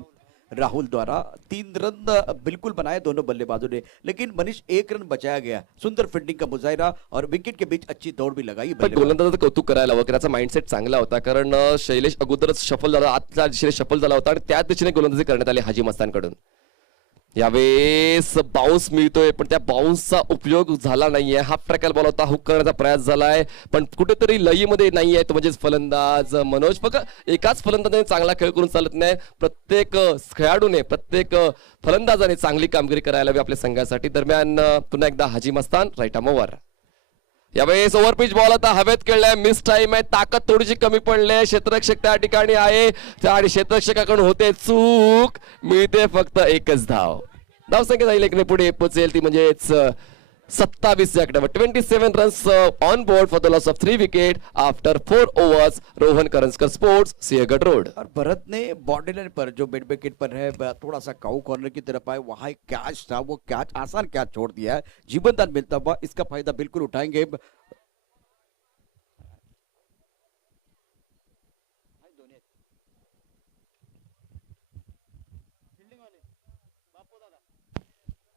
राहुल द्वारा. 3 रन बिल्कुल बनाए दोनों बल्लेबाजों ने, लेकिन मनीष 1 रन बचाया गया. सुंदर फील्डिंग का मुजाहिरा और विकेट के बीच अच्छी दौड़ भी लगाई. पण गोलंदाजाचं कौतुक करायला हवं, त्याचा माइंडसेट चांगला होता, कारण शैलेश अगोदरच शफल झाला, आतल्या दिशेने शफल झाला होता आणि त्याच दिशेने गोलंदाजी करण्यात आली हाजी मस्तानकडून. यावेळेस बाउन्स मिळतोय, पण त्या बाउन्सचा उपयोग झाला नाहीये. हाफ ट्रॅकल बॉल होता, हुक करण्याचा प्रयास झालाय, पण कुठेतरी लईमध्ये नाहीये तो म्हणजेच फलंदाज मनोज. फक्त एकाच फलंदाजाने चांगला खेळ करून चालत नाही, प्रत्येक खेळाडूने, प्रत्येक फलंदाजाने चांगली कामगिरी करायला हवी आपल्या संघासाठी. दरम्यान पुन्हा एकदा हाजी मस्तान राईट आर्म ओव्हर. यावेळेस ओव्हर पिच बॉल आता हवेत खेळलाय, मिस टाइम आहे, ताकद थोडीशी कमी पडली. क्षेत्ररक्षक त्या ठिकाणी आहे आणि क्षेत्ररक्षकाकडून होते चूक, मिळते फक्त एकच धाव. धावसंख्या जाईल 1 ने पुढे पोहोचेल ती म्हणजेच 27 या आकड्यावर. 27 runs on board for the loss of 3 wicket after 4 ओवर्स. रोहन करंजकर स्पोर्ट्स, सिंहगढ़ रोड. और भरत ने बॉडी लाइन पर जो मिड विकेट पर है थोड़ा सा काउ कॉर्नर की तरफ आए, वहां एक कैच था, वो कैच आसान कैच छोड़ दिया है. जीवनदान मिलता हुआ इसका फायदा बिल्कुल उठाएंगे.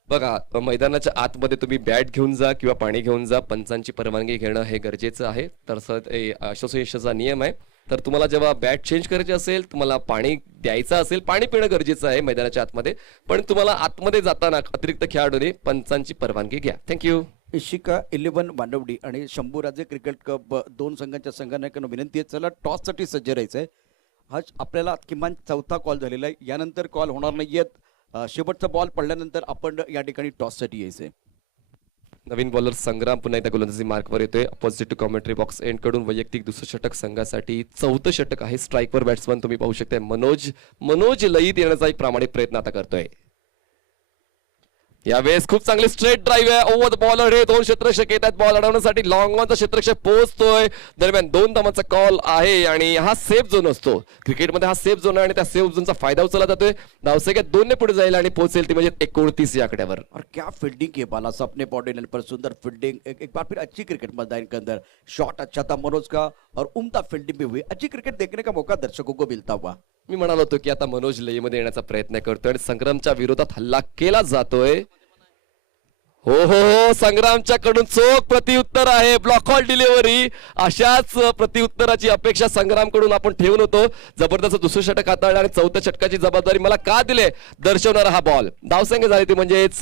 बघा, मैदानाच्या आतमध्ये तुम्ही बॅट घेऊन जा किंवा पाणी घेऊन जा, पंचांची परवानगी घेणं हे गरजेचं आहे. तसं असोसिएशनचा नियम आहे. तर तुम्हाला जेव्हा बॅट चेंज करायची असेल, तुम्हाला पाणी द्यायचं असेल, पाणी पिणं गरजेचं आहे मैदानाच्या आतमध्ये, पण तुम्हाला आतमध्ये जाताना अतिरिक्त खेळाडूने पंचांची परवानगी घ्या. थँक्यू. इशिका 11 वांडवडी आणि शंभूराजे क्रिकेट क्लब 2 संघांच्या संघांना विनंती आहे, चला टॉससाठी सज्ज राहायचंय. आज आपल्याला किमान 4था कॉल झालेला आहे, यानंतर कॉल होणार नाहीयेत. शेवटचा बॉल पडल्यानंतर आपण या ठिकाणी टॉससाठी यायचंय. नवीन बॉलर संग्राम पुन्हा एकदा गोलंदाजी मार्कवर येतोय. Opposite to commentary box end कडून वैयक्तिक दुसरं षटक संघासाठी 4थं षटक आहे. स्ट्राईकवर बॅट्समन तुम्ही पाहू शकता मनोज लईत येण्याचा एक प्रामाणिक प्रयत्न आता करतोय. यावेळेस खूप चांगली स्ट्रेट ड्राईव्ह आहे. ओव्हर द बॉलर हे 2 क्षेत्ररक्षक येतात बॉल अडवण्यासाठी. लॉंग ऑनचा क्षेत्ररक्षक पोहोचतोय. दरम्यान 2 धावांचा कॉल आहे आणि हा सेफ झोन असतो क्रिकेटमध्ये. हा सेफ झोन आहे आणि त्या सेफ झोनचा फायदा उचलला जातोय. धावसंख्या 2 ने पुढे जाईल आणि पोहोचेल ती म्हणजे 29 या आकड्यावर. और क्या फील्डिंग की बाला साहब ने बॉडी लाइन पर सुंदर फील्डिंग, एक बार फिर अच्छी क्रिकेट मैदान के अंदर. शॉट अच्छा था मनोज का और उम्दा फील्डिंग भी हुई. अच्छी क्रिकेट देखने का मौका दर्शकों को मिलता हुआ. मी म्हणालो होतो की आता मनोज लईमध्ये येण्याचा प्रयत्न करतोय आणि संग्रामच्या विरोधात हल्ला केला जातोय. हो हो हो, संग्रामच्या कडून चोख प्रत्युत्तर आहे. ब्लॉकऑल डिलिव्हरी. अशाच प्रत्युत्तराची अपेक्षा संग्राम कडून आपण ठेवून होतो. जबरदस्त दुसरं षटक हाताळलं आणि 4थ्या षटकाची जबाबदारी मला का दिले दर्शवणारा हा बॉल. धावसंख्या झाली ती म्हणजेच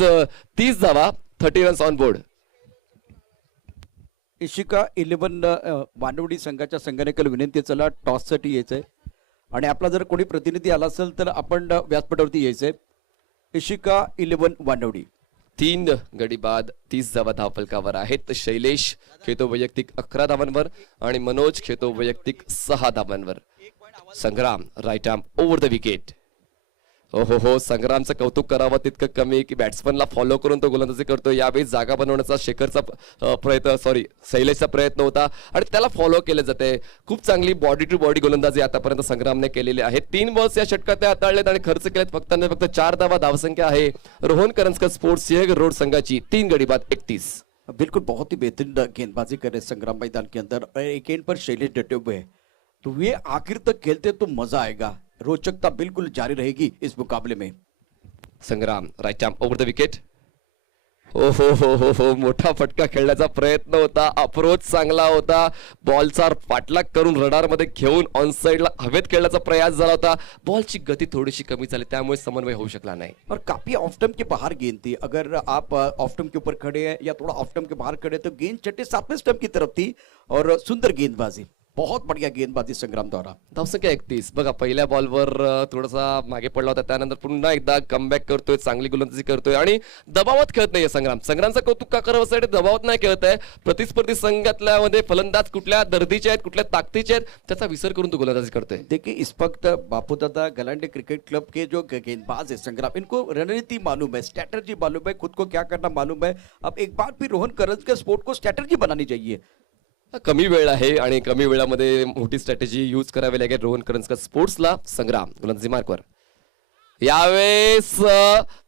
30 धावा, 30 रन्स ऑन बोर्ड. इशिका 11 वांडवडी संघाच्या संघाने विनंती, चला टॉससाठी यायचंय आणि आपला जर कोणी प्रतिनिधी आला असेल तर आपण व्यासपीठावरती यायचंय. इशिका 11 वांडवडी. 3 गडी बाद 30 धावा धावफलकावर आहेत. शैलेश खेळतो वैयक्तिक 11 धावांवर आणि मनोज खेळतो वैयक्तिक 6 धावांवर. Sangram right arm over the wicket. हो हो हो, संग्रामचं कौतुक करावं तितकं कमी की बॅट्समनला फॉलो करून तो गोलंदाजी करतो. यावेळी जागा बनवण्याचा शैलेशचा प्रयत्न होता आणि त्याला फॉलो केले जाते. खूप चांगली बॉडी टू बॉडी गोलंदाजी आतापर्यंत संग्रामने केलेली आहे. 3 बॉल्स या षटकात ते हाताळलेत आणि खर्च केलेत फक्त 4 धावा. धावसंख्या आहे रोहन करंजकर स्पोर्ट्स सिंहगढ़ रोड संघाची 3 गडी बाद 31. बिल्कुल बहुत ही बेहतरीन गेंदबाजी कर रहे संग्राम मैदान के अंदर. एक एंड पर शैलेश डटे हुए हैं, तो ये आखिर तक खेलते तो मजा आएगा. रोचकता बिल्कुल जारी रहेगी इस मुकाबले में. Sangram right arm over the wicket. हो हो हो हो हो मोठा फटका खेळण्याचा प्रयत्न होता, अप्रोच चांगला होता, बॉलचा पाठलाग करून रडार मध्ये घेऊन ऑन साइडला हवेत खेळण्याचा प्रयास झाला होता. बॉलची गती थोडीशी कमी झाली, त्यामुळे समन्वय होऊ शकला नाही. और काफी ऑफ स्टंप के बाहर गेंद थी. अगर आप ऑफ स्टंप के ऊपर खड़े हैं या थोड़ा ऑफ स्टंप के बाहर खड़े हैं, तो गेंद छठे सातवें स्टंप की तरफ थी और सुंदर गेंदबाजी, बहुत बढ़िया गेंदबाजी संग्राम द्वारा. धावसंख्या 31. बघा पहिल्या बॉलवर थोडासा मागे पडला होता, त्यानंतर पुन्हा एकदा कमबॅक करतोय, चांगली गोलंदाजी करतोय आणि दबावात खेळत नाहीये संग्राम. संग्रामचं कौतुक का करावं साठी दबावात नाही खेळत आहे. प्रतिस्पर्धी संघातल्या मध्ये फलंदाज कुठल्या दर्दीचे आहेत, कुठल्या ताकदीचे आहेत, त्याचा विसर करून तो गोलंदाजी करतोय. देखिए इस वक्त बापूदादा गलांडे क्रिकेट क्लब के जो गेंदबाज है संग्राम, इनको रणनीति मालूम है, स्ट्रैटेजी मालूम है, खुद को क्या करना मालूम है. अब एक बार फिर रोहन करंज के स्पोर्ट को स्ट्रैटेजी बनानी चाहिए. कमी वेळ आहे आणि कमी वेळामध्ये मोठी स्ट्रॅटेजी यूज करावी लागेल रोहन करंजकर स्पोर्ट्सला. संग्राम गोलंदाजी मार्कवर. यावेळेस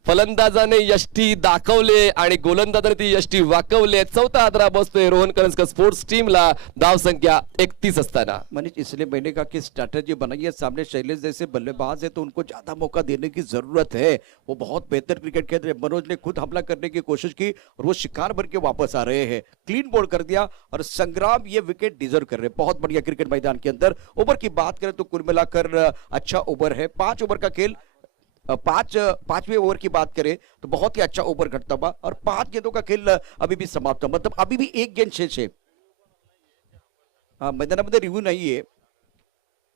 फलंदाजाने यष्टी दाखवले आणि गोलंदाजाने ती यष्टी वाकवले. चौथा आदरा बसतोय रोहन करंजकर स्पोर्ट्स टीमला धाव संख्या 31 असताना. मनीष, इसलिए मैंने कहा कि स्ट्रैटेजी बनाइए. सामने शैलेश जैसे बल्लेबाज है तो उनको ज्यादा मौका देने की जरूरत है. वो बहुत बेहतर क्रिकेट खेल रहे हैं. मनोज ने खुद हमला करने की कोशिश की और वो शिकार भर के वापस आ रहे हैं. क्लीन बोल्ड कर दिया और संग्राम ये विकेट डिजर्व कर रहे हैं. बहुत बढ़िया क्रिकेट मैदान के अंदर. ओवर की बात करें तो कुल मिलाकर अच्छा ओवर है. 5 ओवर का खेल. पांचवें ओवर की बात करें तो बहुत ही अच्छा ओवर घटता हुआ और 5 गेंदों का खेल अभी भी समाप्त हुआ. मतलब अभी भी एक गेंद शेष है. मैदानामध्ये रिव्ह्यू नाहीये.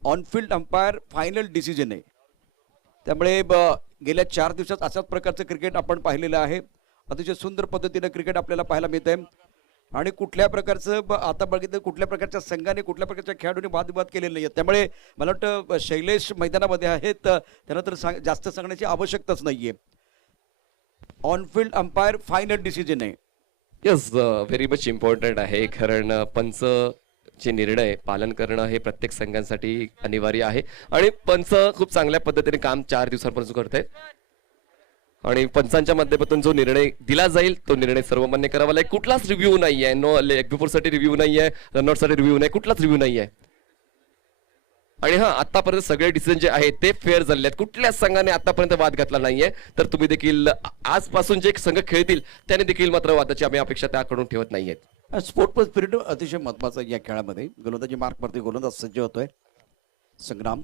ऑनफिल्ड अंपायर फायनल डिसिजन आहे. त्यामुळे गेल्या 4 दिवसात अशाच प्रकारचं क्रिकेट आपण पाहिलेलं आहे. अतिशय सुंदर पद्धतीने क्रिकेट आपल्याला पाहायला मिळत आहे आणि कुठल्या प्रकारचं आता बघितलं कुठल्या प्रकारच्या संघाने कुठल्या प्रकारच्या खेळाडूंनी वादविवाद केलेले नाही. त्यामुळे मला वाटतं शैलेश मैदानामध्ये आहेत, त्यांना तर जास्त सांगण्याची आवश्यकताच नाहीये. ऑनफिल्ड अंपायर फायनल डिसिजन आहे. येस, व्हेरी मच इम्पॉर्टंट आहे, कारण पंच चे निर्णय पालन करणं हे प्रत्येक संघांसाठी अनिवार्य आहे आणि पंच खूप चांगल्या पद्धतीने काम 4 दिवसांपासून करत आहेत आणि पंचांच्या माध्यमातून जो निर्णय दिला जाईल तो निर्णय सर्वमान्य करावा लागेल. कुठलाच रिव्ह्यू नाहीये, नो लेग बिफोर साठी रिव्ह्यू नाहीये, रनआउट साठी रिव्ह्यू नाही, कुठलाच रिव्ह्यू नाहीये. आणि हा आतापर्यंत सगळे डिसिजन जे आहेत ते फेअर झालेले आहेत. कुठल्याच संघाने आतापर्यंत वाद घातला नाहीये. तर तुम्ही देखील आजपासून जे संघ खेळतील त्याने देखील मात्र वादाची आम्ही अपेक्षा त्याकडून ठेवत नाहीयेत. स्पोर्ट पर स्पिरिट अतिशय महत्वाचं या खेळामध्ये. गोलंदाजी मार्कवरती गोलंदाज सज्ज होतोय संग्राम.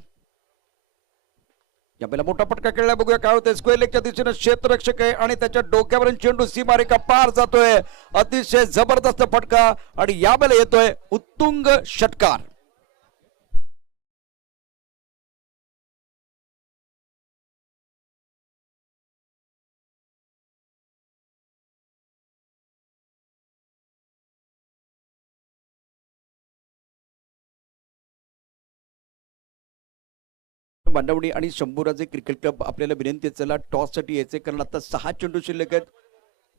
या पहिला मोठा फटका खेळला, बघूया काय होतंय. स्क्वेअर लेगच्या दिशेने क्षेत्ररक्षक आहे आणि त्याच्या डोक्यावरून चेंडू सीमारेखा पार जातोय. अतिशय जबरदस्त फटका आणि यावेळेला येतोय उत्तुंग षटकार. मांडवणी आणि शंभूराजे क्रिकेट क्लब आपल्याला विनंती, चला टॉस साठी यायचे, कारण आता 6 चेंडू शिल्लक आहेत.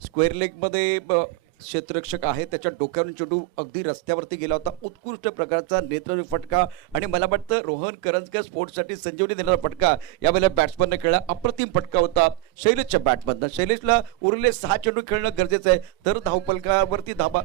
स्क्वेअर लेग मध्ये क्षेत्ररक्षक आहे, त्याच्या डोक्यावरून चेंडू अगदी रस्त्यावरती गेला होता. उत्कृष्ट प्रकारचा नेत्र फटका आणि मला वाटतं रोहन करंजकर स्पोर्ट्ससाठी संजीवनी देणारा फटका यावेळेला बॅट्समनने खेळला. अप्रतिम फटका होता शैलेशच्या बॅटमधनं. शैलेशला उरले 6 चेंडू खेळणं गरजेचं आहे, तर धावफलकावरती धाबा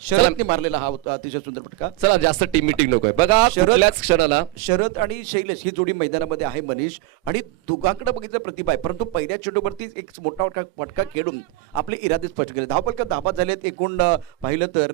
शरदने मारलेला हा होता अतिशय सुंदर फटका. चला जास्त टीम मीटिंग नकोय. बघा कुठल्याच क्षणाला शरद आणि शैलेश ही जोडी मैदानामध्ये आहे मनीष, आणि दोघांकडे बघितलं प्रतिभा आहे, परंतु पहिल्या चेंडूवरती एक मोठा फटका खेळून आपले इरादे स्पष्ट केले. धावफलका धाबा झालेत एकूण पाहिलं तर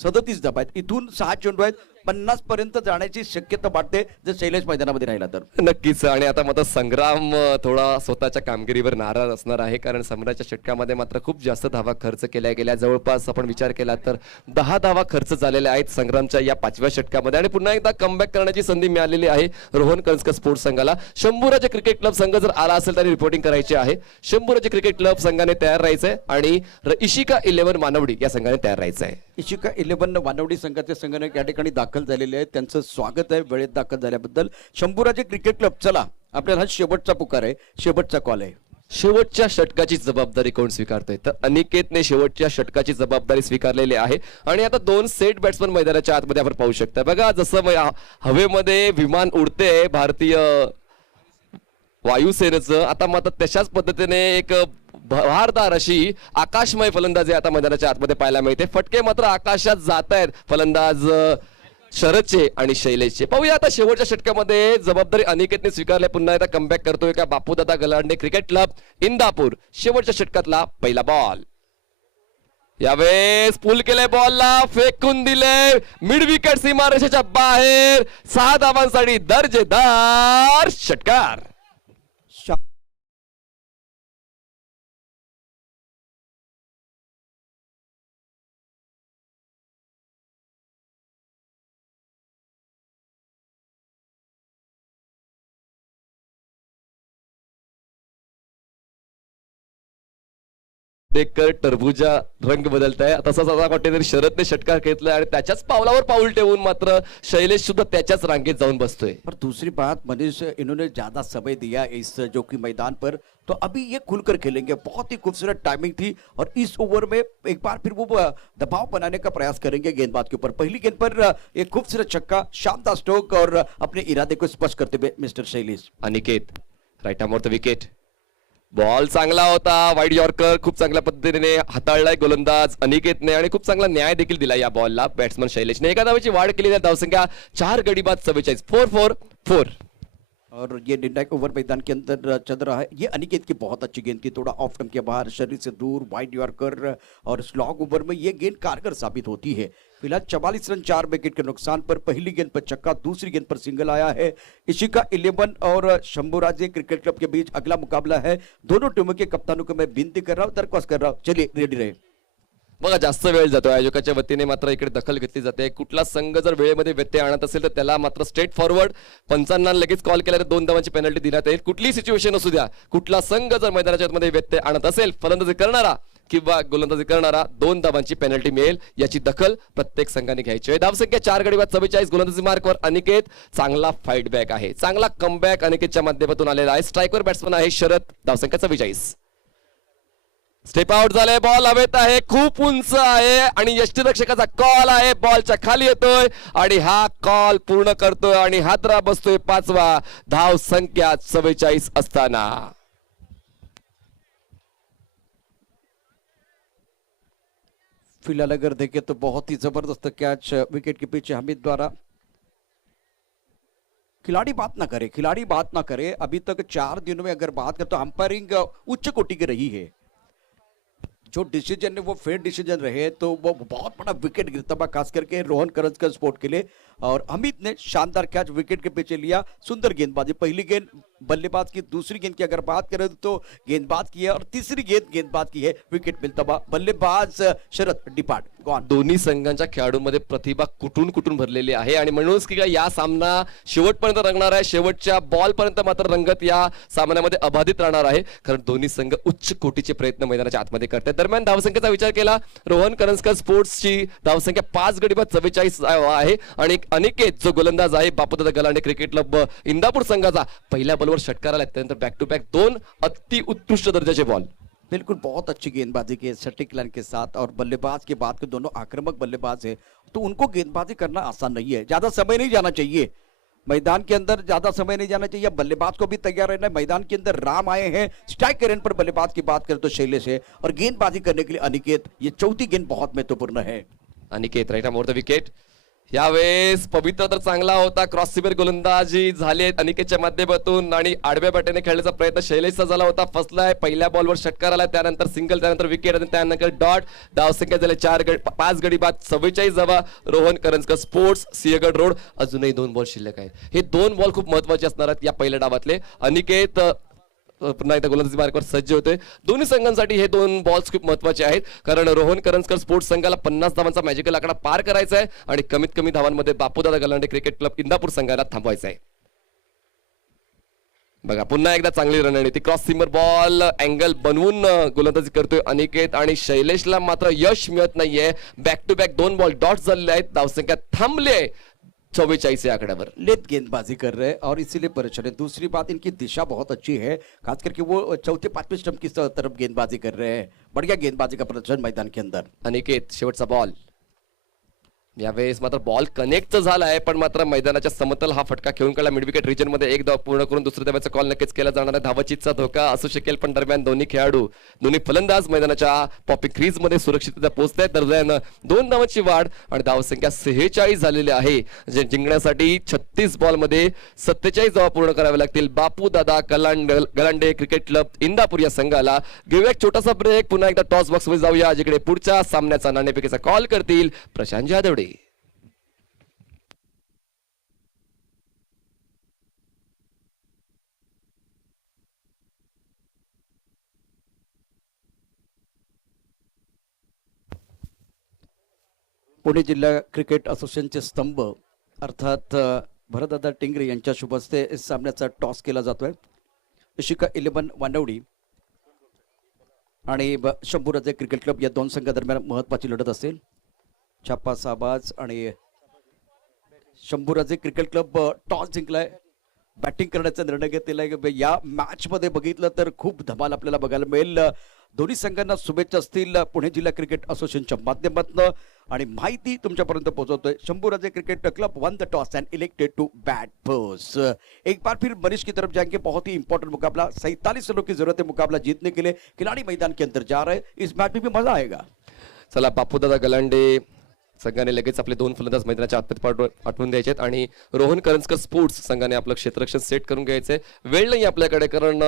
37 धाबा आहेत. इथून 6 चेंडू आहेत. 50 पर्यंत जाण्याची शक्यता वाटते जर शैलेश मैदानामध्ये राहिला तर. नक्कीच. आणि आता मात्र संग्राम थोडा स्वतःच्या कामगिरीवर नाराज असणार आहे, कारण सम्राटच्या षटकामध्ये मात्र खूप जास्त धावा खर्च केल्या गेल्या. जवळपास आपण विचार केला तर 10 धावा खर्च झालेल्या आहेत संग्रामच्या या 5व्या षटकामध्ये. आणि पुन्हा एकदा कमबॅक करण्याची संधी मिळालेली आहे रोहन करंजकर स्पोर्ट्स संघाला. शंभूराजे क्रिकेट क्लब संघ जर आला असेल तरी रिपोर्टिंग करायची आहे. शंभूराजे क्रिकेट क्लब संघाने तयार राहायचंय आणि इशिका 11 मानवडी या संघाने तयार राहायचं आहे. इशिका 11 वानवडी संघाचे संघटक या ठिकाणी दाखल झालेले आहेत. त्यांचं स्वागत आहे वेळेत दाखल झाल्याबद्दल. शंभूराजे क्रिकेट क्लब, चला आपल्याला शेवटचा पुकार आहे, शेवटचा कॉल आहे. शेवटच्या षटकाची जबाबदारी कोण स्वीकारतोय, तर अनिकेतने शेवटच्या षटकाची जबाबदारी स्वीकारलेली आहे. आणि आता 2 सेट बॅट्समन मैदानाच्या आतमध्ये आपण पाहू शकता. बघा जसं हवेमध्ये विमान उडते भारतीय वायुसेनेचं, आता मात्र तशाच पद्धतीने एक भारदार अशी आकाशमय फलंदाजी आता मैदानाच्या आतमध्ये पाहायला मिळते. फटके मात्र आकाशात जात आहेत फलंदाज शरदचे आणि शैलेशचे. पाहूया आता शेवटच्या षटकामध्ये जबाबदारी अनिकेतने स्वीकारली. पुन्हा एकदा कमबॅक करतोय का बापूदादा गलांडे क्रिकेट क्लब इंदापूर. शेवटच्या षटकातला पहिला बॉल. यावेळेस पुल केले बॉलला, फेकून दिले मिड विकेट सीमारेषेच्या बाहेर. 6 धावांसाठी दर्जेदार षटकार. डेक्कर टरबूजा रंग बदलताय. तसाच आता कुठेतरी शरदने षटकार घेतलाय आणि त्याच्याच पावलावर पाऊल ठेवून मात्र शैलेश सुद्धा त्याच्याच रांगेत जाऊन बसतोय. और दूसरी बात मनीष, इन्होंने ज्यादा समय दिया इस जो कि मैदान पर, तो अभी ये खुलकर खेलेंगे. बहुत ही खूबसूरत टाइमिंग थी और इस ओवर में एक बार फिर वो दबाव बनाने का प्रयास करेंगे गेंदबाज के ऊपर. पहली गेंद पर एक खूबसूरत छक्का, शानदार स्ट्रोक और अपने इरादे को स्पष्ट करते हुए mister Shailesh. Aniket right arm the wicket. Ball चांगला होता, वाईड यॉर्कर खूप चांगल्या पद्धतीने हाताळलाय गोलंदाज अनिकेतने आणि खूप चांगला न्याय देखील दिला या बॉलला बॅट्समन शैलेशने. एका धावेची वाढ केली आहे, धावसंख्या 4 गडी बाद 44. 4-4-4. और ये निर्णायक ओवर मैदान के अंदर चल रहा है. ये अनिकेत की बहुत अच्छी गेंद थी, थोड़ा ऑफ स्टंप के बाहर, शरीर से दूर, वाइड यॉर्कर और स्लॉग ओवर में ये गेंद कारगर साबित होती है. फिलहाल 44 रन 4 विकेट के नुकसान पर. पहली गेंद पर छक्का, दूसरी गेंद पर सिंगल आया है. इशिका 11 और शंभुराजे क्रिकेट क्लब के बीच अगला मुकाबला है. दोनों टीमों के कप्तानों को मैं विनती कर रहा हूँ, दरख्वास्त कर रहा हूँ, चलिए रेडी रहे. बघा जास्त वेळ जातो, आयोजकाच्या वतीने मात्र इकडे दखल घेतली जाते. कुठला संघ जर वेळेमध्ये व्यत्यय आणत असेल तर त्याला मात्र स्ट्रेट फॉरवर्ड पंचांना लगेच कॉल केला तर 2 धावांची पेनल्टी देण्यात येईल. कुठलीही सिच्युएशन असू द्या, कुठला संघ जर मैदानाच्या मध्ये व्यत्यय आणत असेल, फलंदाजी करणारा किंवा गोलंदाजी करणारा, 2 धावांची पेनल्टी मिळेल. याची दखल प्रत्येक संघाने घ्यायची आहे. धावसंख्या 4 गडी बाद 44. गोलंदाजी मार्कवर अनिकेत. चांगला फाईट बॅक आहे, चांगला कमबॅक अनिकेतच्या माध्यमातून आलेला आहे. स्ट्रायकर बॅट्समन आहे शरद. धावसंख्या 44. स्टेप आउट झाले, बॉल हवेत आहे, खूप उंच आहे आणि यष्टीरक्षकाचा कॉल आहे, बॉलच्या खाली येतोय आणि हा कॉल पूर्ण करतोय आणि हादरा बसतोय 5वा. धाव संख्या 44 असताना फिलहाल अगर देखें तो बहुत ही जबरदस्त कैच विकेट के पीछे हमीद द्वारा. खिलाड़ी बात ना करे, खिलाड़ी बात ना करे. अभी तक 4 दिनों में अगर बात करें तो अंपायरिंग उच्च कोटि की रही है. जो डिसीजन है वो फेयर डिसीजन रहे, तो वो बहुत बड़ा विकेट गिरता हुआ खास करके रोहन करंजकर स्पोर्ट के लिए. और हमीद ने शानदार कैच विकेट के पीछे लिया. सुंदर गेंदबाजी. पहली गेंद बल्लेबाज की, दूसरी गेंद की अगर बात करें तो गेंदबाज की है और तीसरी गेंद गेंदबाज की है. विकेट मिलता हुआ बल्लेबाज शरद डिपार्ट गॉन. दोन्ही संघांच्या खेळाडूंमध्ये प्रतिभा कुठून कुठून भरलेली आहे आणि म्हणूनच की काय या सामना शेवटपर्यंत रंगणार आहे. शेवटच्या बॉल पर्यंत मात्र रंगत या सामन्यामध्ये अबाधित राहणार आहे, कारण दोन्ही संघ उच्च कोटीचे प्रयत्न मैदानाच्या आतमध्ये करतात. दरम्यान धावसंख्येचा विचार केला, रोहन करंजकर स्पोर्ट्सची धावसंख्या 5 गडी बाद 44 आहे आणि अनिकेत जो गोलंदाज आहे बापूदादा गलांडे क्रिकेट क्लब इंदापूर संघाचा, पहिल्या बॉलवर षटकार आला, त्यानंतर बॅक टू बॅक 2 अति उत्कृष्ट दर्जाचे बॉल. बिल्कुल बहुत अच्छी गेंदबाजी की सटीक लाइन के साथ. और बल्लेबाज की बात करें, दोनों आक्रामक बल्लेबाज है, तो उनको गेंदबाजी करना आसान नहीं है. ज्यादा समय नहीं जाना चाहिए मैदान के अंदर, ज्यादा समय नहीं जाना चाहिए. बल्लेबाज को भी तैयार रहना है. मैदान के अंदर राम आए हैं. स्ट्राइक रेंज पर बल्लेबाज की बात करें तो शैलेश है और गेंदबाजी करने के लिए अनिकेत. ये चौथी गेंद बहुत महत्वपूर्ण है. Aniket right more the wicket. यावेळेस पवित्र तर चांगला होता, क्रॉस सीबर गोलंदाजी झाली अनिकेतच्या माध्यमातून आणि आडव्या बॅटने खेळण्याचा प्रयत्न शैलेशचा झाला होता, फसलाय. पहिल्या बॉलवर षटकार आला, त्यानंतर सिंगल, त्यानंतर विकेट आणि त्यानंतर डॉट. धावसंख्या झाली 5 गडी बाद 44 धावा. रोहन करंजकर स्पोर्ट्स सिंहगड रोड. अजूनही 2 बॉल शिल्लक आहेत. हे 2 बॉल खूप महत्वाचे असणार आहेत या पहिल्या डावातले. अनिकेत पुन्हा एकदा गोलंदाजी मार्गावर सज्ज होते. दोन्ही संघांसाठी हे 2 बॉल्स खूप महत्वाचे आहेत, कारण रोहन करंजकर स्पोर्ट्स संघाला 50 धावांचा मॅजिकल आकडा पार करायचा आहे आणि कमीत कमी धावांमध्ये बापूदादा गलांडे क्रिकेट क्लब इंदापूर संघाला थांबवायचा आहे. बघा पुन्हा एकदा चांगली रणनीती, क्रॉस सीमर बॉल अँगल बनवून गोलंदाजी करतोय अनिकेत आणि शैलेशला मात्र यश मिळत नाहीये. Back to back 2 ball dot झालेले आहेत. धावसंख्या थांबली आहे 44 या आकड्यावर. लेट गेंदबाजी कर रहे हैं और इसीलिए परेशान है. दूसरी बात, इनकी दिशा बहुत अच्छी है, खास करके वो चौथे 5वें स्टंप की तरफ गेंदबाजी कर रहे हैं. बढ़िया गेंदबाजी का प्रदर्शन मैदान के अंदर. अनिकेत शेवटचा बॉल. यावेळेस मात्र बॉल कनेक्ट झाला आहे, पण मात्र मैदानाच्या समतल हा फटका खेळून काढला. मिड विकेट रिजन मध्ये एक धाव पूर्ण करून दुसऱ्या धावाचा कॉल नक्कीच केला जाणार आहे. धावाचीचा धोका असू शकेल, पण दरम्यान दोन्ही खेळाडू दोन्ही फलंदाज मैदानाच्या पॉपिंग क्रीज मध्ये सुरक्षितता पोहोचत आहेत. दरम्यान 2 धावांची वाढ आणि धावसंख्या 46 झालेली आहे. जिंकण्यासाठी 36 बॉल मध्ये 47 धावा पूर्ण कराव्या लागतील. बापू दादा गलांडे क्रिकेट क्लब इंदापूर या संघाला. घेऊया एक छोटासा ब्रेक, पुन्हा एकदा टॉस बॉक्स मध्ये जाऊया, जिकडे पुढच्या सामन्याचा नाणेफेकीचा कॉल करतील प्रशांत जाधवडे. पुणे जिल्हा क्रिकेट असोसिएशनचे स्तंभ अर्थात भरतदादा टिंगरे यांच्या शुभ हस्ते इस सामन्याचा टॉस केला जातोय. इशिका 11 वानवडी आणि शंभूराजे क्रिकेट क्लब या दोन संघादरम्यान महत्त्वाची लढत असेल. छापा साबाज आणि शंभूराजे क्रिकेट क्लब टॉस जिंकलाय, बॅटिंग करण्याचा निर्णय घेतलेला आहे. या मॅच मध्ये बघितलं तर खूप धमाल आपल्याला बघायला मिळेल. दोन्ही संघांना शुभेच्छा असतील पुणे जिल्हा क्रिकेट असोसिएशनच्या माध्यमातून आणि माहिती तुमच्यापर्यंत पोहोचवतोय. Shambhuraje cricket club won the toss and elected to bat first. एक बार फिर मनीष की तरफ जाएंगे. बहुत ही इंपॉर्टेंट मुकाबला, 47 रनों की जरूरत है मुकाबला जीतने के लिए. खिलाड़ी मैदान के अंदर जा रहे, इस मैच में भी मजा आएगा. चला, बापूदादा गलांडे संघाने लगेच आपले 2 फलंदाज मैदानाच्या आतमध्ये पाठवून द्यायचे आहेत आणि रोहन करंजकर स्पोर्ट्स संघाने आपलं क्षेत्ररक्षण सेट करून घ्यायचंय. वेळ नाही आपल्याकडे, कारण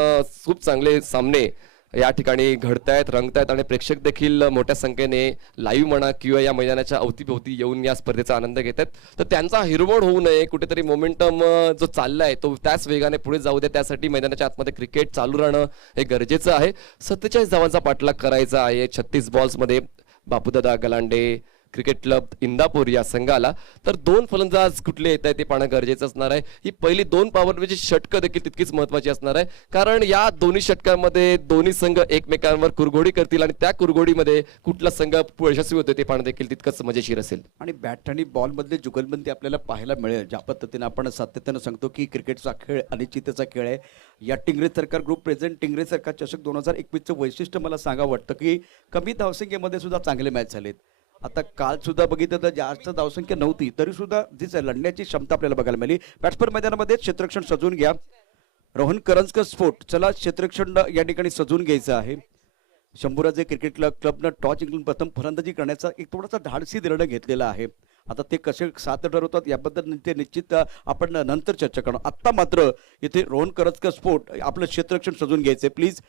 खूप चांगले सामने या ठिकाणी घडतायत, रंगतायत आणि प्रेक्षक देखील मोठ्या संख्येने लाईव्ह म्हणा किंवा या मैदानाच्या अवतीभोवती येऊन या स्पर्धेचा आनंद घेत आहेत. तर त्यांचा हिरमोड होऊ नये, कुठेतरी मोमेंटम जो चाललाय तो त्याच वेगाने पुढे जाऊ दे, त्यासाठी मैदानाच्या आतमध्ये क्रिकेट चालू राहणं हे गरजेचं आहे. 47 धावांचा पाठलाग करायचा आहे 36 बॉल्स मध्ये बापूदादा गलांडे क्रिकेट क्लब इंदापूर या संघाला. तर 2 फलंदाज कुठले येत आहेत ते पाहणं गरजेचं असणार आहे. ही पहिली 2 पॉवरची षटकं देखील तितकीच महत्वाची असणार आहे, कारण या दोन्ही षटकांमध्ये दोन्ही संघ एकमेकांवर कुरघोडी करतील आणि त्या कुरघोडीमध्ये कुठला संघ यशस्वी होतो ते पाहणं देखील तितकंच मजेशीर असेल. आणि बॅट आणि बॉल मधले जुगलबंदी आपल्याला पाहायला मिळेल. ज्या पद्धतीने आपण सातत्यानं सांगतो की क्रिकेटचा खेळ अनिश्चिततेचा खेळ आहे. या टिंगरे सरकार ग्रुप प्रेझेंट टिंगरे सरकार चषक 2021चं वैशिष्ट्य मला सांगावं वाटतं की कमी धावसंख्येमध्ये सुद्धा चांगले मॅच झालेत. आता काल सुद्धा बघितलं तर जास्त धावसंख्या नव्हती तरी सुद्धा जी लढण्याची क्षमता आपल्याला बघायला मिळाली. बॅट्समन मैदानामध्ये क्षेत्ररक्षण सजवून घ्या. रोहन करंजकर स्पोर्ट, चला क्षेत्ररक्षण या ठिकाणी सजवून घ्यायचं आहे. शंभूराजे क्रिकेट क्लबनं टॉस जिंकून प्रथम फलंदाजी करण्याचा एक थोडासा धाडसी निर्णय घेतलेला आहे. आता ते कसे 7 ठरवतात याबद्दल ते निश्चित आपण नंतर चर्चा करणार. आत्ता मात्र इथे रोहन करंजकर स्पोर्ट आपलं क्षेत्ररक्षण सजवून घ्यायचे. प्लीज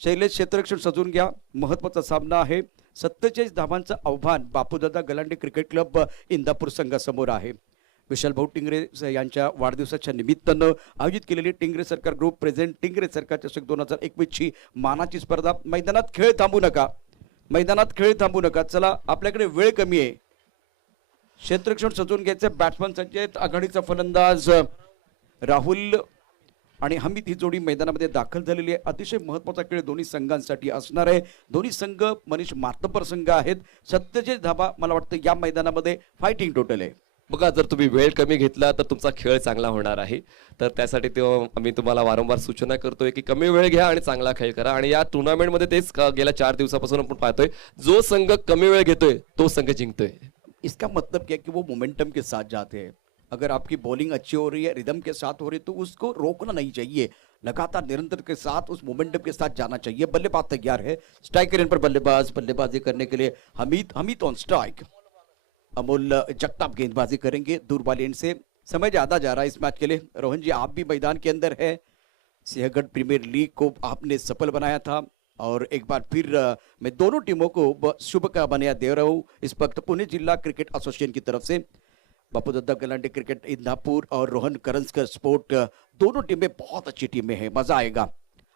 शैलेश क्षेत्ररक्षण सजवून घ्या. महत्वाचा सामना आहे. 47 धावांचं आव्हान बापूदादा गलांडे क्रिकेट क्लब इंदापूर संघासमोर आहे. विशाल भाऊ टिंगरे यांच्या वाढदिवसाच्या निमित्तानं आयोजित केलेली टिंगरे सरकार ग्रुप प्रेझेंट टिंगरे सरकार चषक 2021 ची मानाची स्पर्धा. मैदानात खेळ थांबू नका. चला, आपल्याकडे वेळ कमी आहे. क्षेत्ररक्षण सजवून घ्यायचं. बॅट्समन संचयित आघाडीचा फलंदाज राहुल आणि हमीद ही जोडी मैदानामध्ये दाखल झालेली आहे. अतिशय महत्त्वाचा खेळ दोन्ही संघांसाठी असणार आहे. दोन्ही संघ मनीष मार्तपर संघ आहेत. 47 धावा मला वाटतं या मैदानामध्ये फायटिंग टोटल आहे. बघा, जर तुम्ही वेळ कमी घेतला तर तुमचा खेळ चांगला होणार आहे. तर त्यासाठी आम्ही तुम्हाला वारंवार सूचना करतोय की कमी वेळ घ्या आणि चांगला खेळ करा. आणि या टुर्नामेंटमध्ये तेच गेल्या 4 दिवसापासून आपण पाहतोय, जो संघ कमी वेळ घेतोय तो संघ जिंकतोय. इसका मतलब क्या कि वो मोमेंटम के साथ जाते हैं. अगर आपकी बॉलिंग अच्छी हो रही है, रिदम के साथ हो रही है, तो उसको रोकना नहीं चाहिए. लगातार निरंतर के साथ उस मोमेंटम के साथ जाना चाहिए. बल्लेबाज तैयार है. स्ट्राइकर इन पर बल्लेबाजी करने के लिए हमीद ऑन स्ट्राइक. अमोल जगताप गेंदबाजी करेंगे दूर वाले एंड से. समय ज्यादा जा रहा है इस मैच के लिए. रोहन जी, आप भी मैदान के अंदर है. सिंहगढ़ प्रीमियर लीग को आपने सफल बनाया था और एक बार फिर मैं दोनों टीमों को शुभकामनाएं दे रहा हूँ इस वक्त पुणे जिला क्रिकेट एसोसिएशन की तरफ से. बापूदादा गलांडे क्रिकेट इंदापुर और रोहन करंजकर स्पोर्ट दोनों टीमें बहुत अच्छी टीमें हैं. मजा आएगा.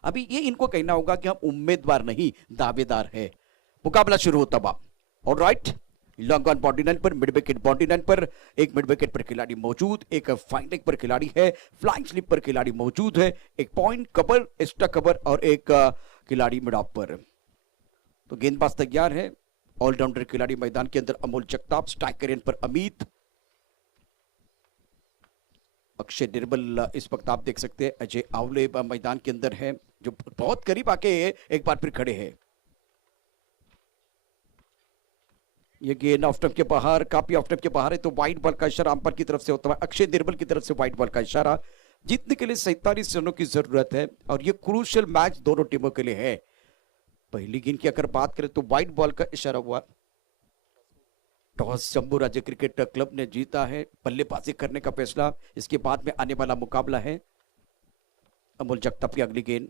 अभी ये इनको कहना होगा कि हम उम्मीदवार नहीं दावेदार है. मुकाबला शुरू होता हुआ. Alright, long on body line पर, मिड विकेट बॉडी लाइन पर एक मिड विकेट पर खिलाड़ी मौजूद, एक फाइन लेग पर खिलाड़ी है, फ्लाइंग स्लिप पर खिलाड़ी मौजूद है, एक पॉइंट कवर, एक्स्ट्रा कवर और एक खिलाड़ी मिड ऑफ पर. तो गेंदबाज तैयार है. ऑलराउंडर खिलाड़ी मैदान के अंदर अमोल जगताप, स्ट्राइकर एंड पर अमित. अक्षय निर्मल इस वक्त आप देख सकते हैं. अजय आवले मैदान के अंदर है जो बहुत करीब आके एक बार फिर खड़े हैं. ये गेंद ऑफ स्टंप के बाहर, काफी ऑफ स्टंप के बाहर है, तो वाइड बॉल का इशारा अंपायर की तरफ से होता है, अक्षय निर्मल की तरफ से वाइड बॉल का इशारा। जीतने के लिए 47 रनों की जरूरत है और ये क्रूशियल मैच दोनों टीमों के लिए है। पहली गेंद की अगर बात करें तो वाइड बॉल का इशारा हुआ। टॉस जम्मू राज्य क्रिकेट क्लब ने जीता है, बल्लेबाजी करने का फैसला। इसके बाद में आने वाला मुकाबला है अमोल जगताप की अगली गेंद।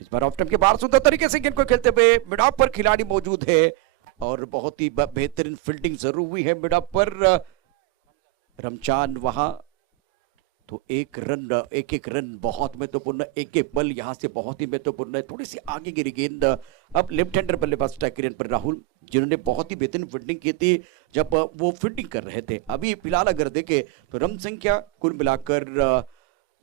इस बार ऑफ स्टंप के बाहर सुंदर तरीके से गेंद को खेलते हुए मिड ऑफ पर खिलाड़ी मौजूद है और बहुत ही बेहतरीन फील्डिंग जरूर हुई है मिड ऑफ पर। रमचान वहां तो एक एक रन बहुत महत्वपूर्ण, एक एक बल यहां से बहुत ही महत्वपूर्ण है। थोड़ी सी आगे गिरी गेंद। अब लेफ्ट हैंडर बल्लेबाज स्ट्राइक पर राहुल, जिन्होंने बहुत ही बेहतरीन फील्डिंग की थी जब वो फील्डिंग कर रहे थे। अभी फिलहाल अगर देखें तो रन संख्या कुल मिलाकर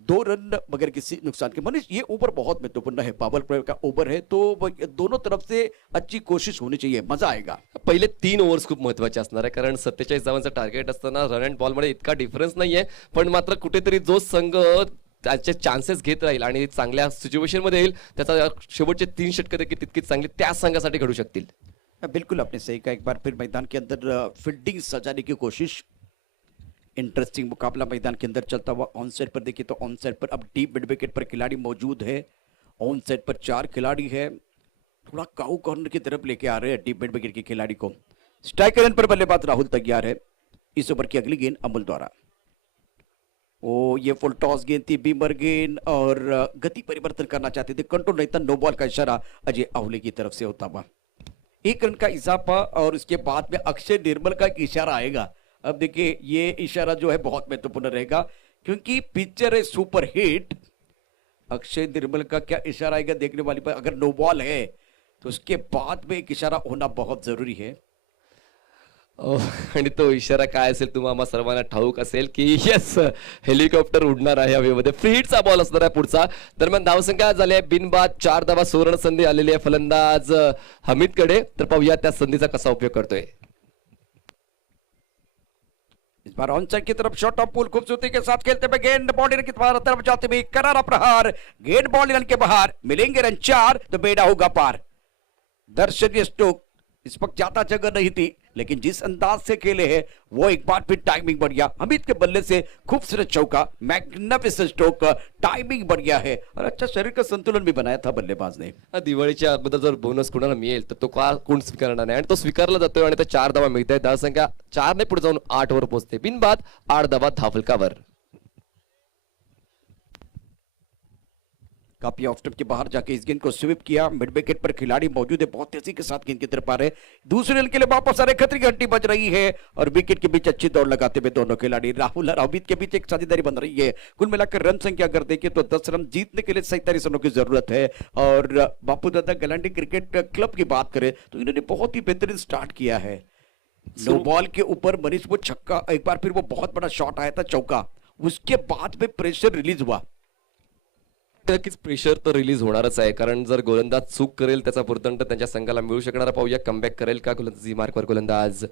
2 रन बगैर किसी नुकसान के। मनीष, ये ओवर बहुत महत्वपूर्ण है, पावर प्ले का ओवर है, तो दोनों तरफ से अच्छी कोशिश होनी चाहिए, मजा आएगा। पहिले 3 ओव्हर्स खूप महत्वाचे असणार आहे, कारण 47 धावांचं टार्गेट असताना रन अँड बॉलमध्ये इतका डिफरन्स नाहीये, पण मात्र कुठेतरी जो संघ त्याचे चान्सेस घेत राहील आणि चांगल्या सिच्युएशन मध्ये येईल, त्याचा शेवटचे 3 षटकं देखील तितकीच चांगली त्या संघासाठी घडू शकतील। बिल्कुल आपने सही कहा, एक बार फिर मैदान के अंदर फील्डिंग सजाने की कोशिश। इंटरेस्टिंग मुकाबला मैदान के अंदर चलता हुआ। ऑन साइड पर देखिए तो ऑन साइड पर अब डीप मिड विकेट पर खिलाड़ी मौजूद है। ऑन साइड पर 4 खिलाड़ी है, थोड़ा काऊ कॉर्नर की तरफ लेके आ रहे हैं डीप मिड विकेट के खिलाड़ी को। स्ट्राइक रन पर बल्लेबाज राहुल तैयार है। इस ओवर की अगली गेंद अमोल द्वारा। ओ ये फुल टॉस गेंद थी, बीमर गेंद और गति परिवर्तन करना चाहते थे, कंट्रोल नहीं था, नो बॉल का इशारा अजय आहूले की तरफ से होता हुआ। 1 रन का इजाफा और उसके बाद में अक्षय निर्मल का एक इशारा आएगा। अब देखिए ये इशारा जो है बहुत महत्वपूर्ण रहेगा क्योंकि पिक्चर है सुपर हिट। अक्षय निर्मल का क्या इशारा आएगा देखने वाली पर। अगर नो बॉल है तो उसके बाद में एक इशारा होना बहुत जरूरी है। आणि तो इशारा काय असेल तुम्हाला सर्वांना ठाऊक असेल की यस, हेलिकॉप्टर उडणार आहे हवेमध्ये, फ्री हिटचा बॉल असणार आहे पुढचा। दरम्यान धावसंख्या झाली आहे बिनबाद 4 धावा, सुवर्ण संधी आलेली आहे फलंदाज हमीदकडे। तर पाहूया त्या संधीचा कसा उपयोग करतोय। इस बार ऑन साइड की तरफ शॉट ऑफ पुल खूबसूरती के साथ खेलते हुए गेंद बॉडी की तरफ जाते हुए करारा प्रहार, गेंद बॉडी रन के बाहर, मिलेंगे रन 4 तो बेड़ा होगा पार। दर्शनीय स्ट्रोक, इस वक्त ज्यादा जगह नहीं थी लेकिन जिस अंदाज से खेले हैं वो एक बार फिर टाइमिंग बढ़िया। हमीद के बल्ले से खूबसूरत चौका, मैग्निफिसेंट स्ट्रोक, टाइमिंग बढ़िया है और अच्छा शरीर का संतुलन भी बनाया था बल्लेबाज ने। दिवाळीच्या अगोदर जर बोनस कुणाला मिळेल तर तो का कोण स्वीकारणार नाही, आणि तो स्वीकारला जातोय आणि 4 धावा मिळत आहेत। धावसंख्या 4 ने पुढे जाऊन 8 वर पोहोचते। बिनबाद 8 धावा धावफलकावर। काफी ऑफ स्टंप के बाहर जाके इस गेंद को स्वीप किया। मिड विकेट पर खिलाड़ी मौजूद है, बहुत तेजी के साथ गेंद की तरफ आ रहे। दूसरे रन के लिए वापस आ रहे, खतरे की घंटी बज रही है और विकेट के बीच अच्छी दौड़ लगाते हुए दोनों खिलाड़ी राहुल और अमित के बीच एक साझेदारी बन रही है। कुल मिलाकर रन संख्या अगर देखें तो 10 रन, जीतने के लिए 47 रनों की जरूरत है। और बापू दादा गलांडी क्रिकेट क्लब की बात करें तो इन्होंने बहुत ही बेहतरीन स्टार्ट किया है। नो बॉल के ऊपर मनीष वो छक्का, एक बार फिर वो बहुत बड़ा शॉट आया था चौका, उसके बाद में प्रेशर रिलीज हुआ। नक्कीच प्रेशर तर रिलीज होणारच आहे, कारण जर गोलंदाज चूक करेल त्याचा पुरदंड त्यांच्या संघाला मिळू शकणार। पाहूया कमबॅक करेल का गोलंदाजी मार्कवर गोलंदाज।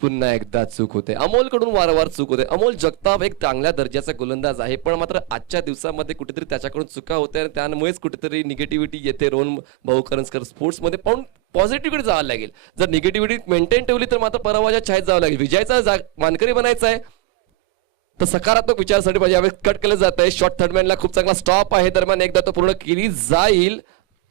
पुन्हा एकदा चूक होते, अमोल कडून वारंवार चूक होते। अमोल जगताप एक चांगल्या दर्जाचा गोलंदाज आहे, पण मात्र आजच्या दिवसामध्ये कुठेतरी त्याच्याकडून चुका होत्या आणि त्यामुळेच कुठेतरी निगेटिव्हिटी येते। रोहन भाऊ करंजकर स्पोर्ट्स मध्ये पण पॉझिटिव्हिटी जावं लागेल। जर निगेटिव्हिटी मेंटेन ठेवली तर मात्र पराभवाच्या छायेत जावं लागेल। विजयाचा मानकरी बनायचा आहे तर सकारात्मक विचारासाठी पाहिजे। यावेळी कट केलं जात आहे, शॉर्ट थर्डमॅनला खूप चांगला स्टॉप आहे। दरम्यान एकदा तो पूर्ण केली जाईल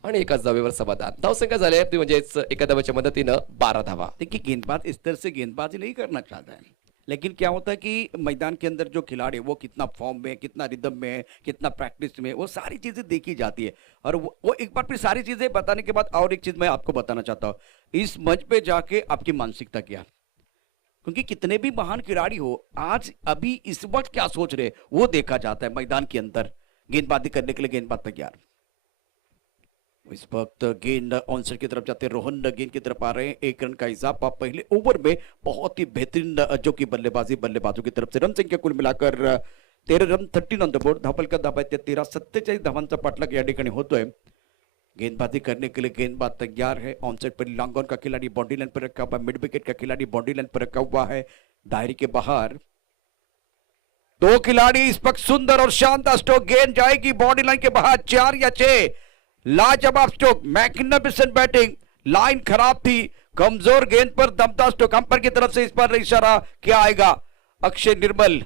आणि एकाच धावेवर समाधान। धावसंख्या झाली आहे ती म्हणजेच एका धावेच्या मदतीनं 12 धावा। देखिए गेंदबाज इस तरह से गेंदबाजी नहीं करना चाहता है, लेकिन क्या होता है कि मैदान के अंदर जो खिलाड़ी वो कितना फॉर्म में, कितना रिदम में, कितना प्रैक्टिस में, वो सारी चीजें देखी जाती है। और वो एक बार फिर सारी चीजें बताने के बाद और एक चीज मैं आपको बताना चाहता हूँ, इस मंच पे जाके आपकी मानसिकता क्या, क्योंकि कितने भी महान खिलाड़ी हो आज अभी इस वक्त क्या सोच रहे वो देखा जाता है मैदान के अंदर। गेंदबाजी करने के लिए गेंदबाज तैयार। इस वक्त गेंद ऑनसाइड की तरफ जाते, रोहन गेंद की तरफ आ रहे हैं। 1 रन का इजाफा पहले ओवर में, बहुत ही बेहतरीन जो कि बल्लेबाजों की तरफ से। रन संख्या कुल मिलाकर 13 रन, 13 ऑन द बोर्ड। धावफलक धाबा 13, 47 धावांचा पाठलाग या ठिकाणी होतोय। गेंदबाजी करने के लिए गेंदबाज तैयार है। ऑनसाइड पर लॉन्ग ऑन का खिलाड़ी बॉडी लाइन पर रखा हुआ, मिड विकेट का खिलाड़ी बॉडी लाइन पर रखा हुआ है। दायरे के बाहर 2 खिलाड़ी इस वक्त सुंदर और शानदार स्ट्रोक, गेंद जाएगी बॉडी लाइन के बाहर 4 या 6। लाजवाब स्ट्रोक, मैग्निफिसेंट बैटिंग, लाइन खराब थी, कमजोर गेंद पर दमदार स्ट्रोक, अंपायर की तरफ से इस पर इशारा क्या आएगा? अक्षय निर्मल,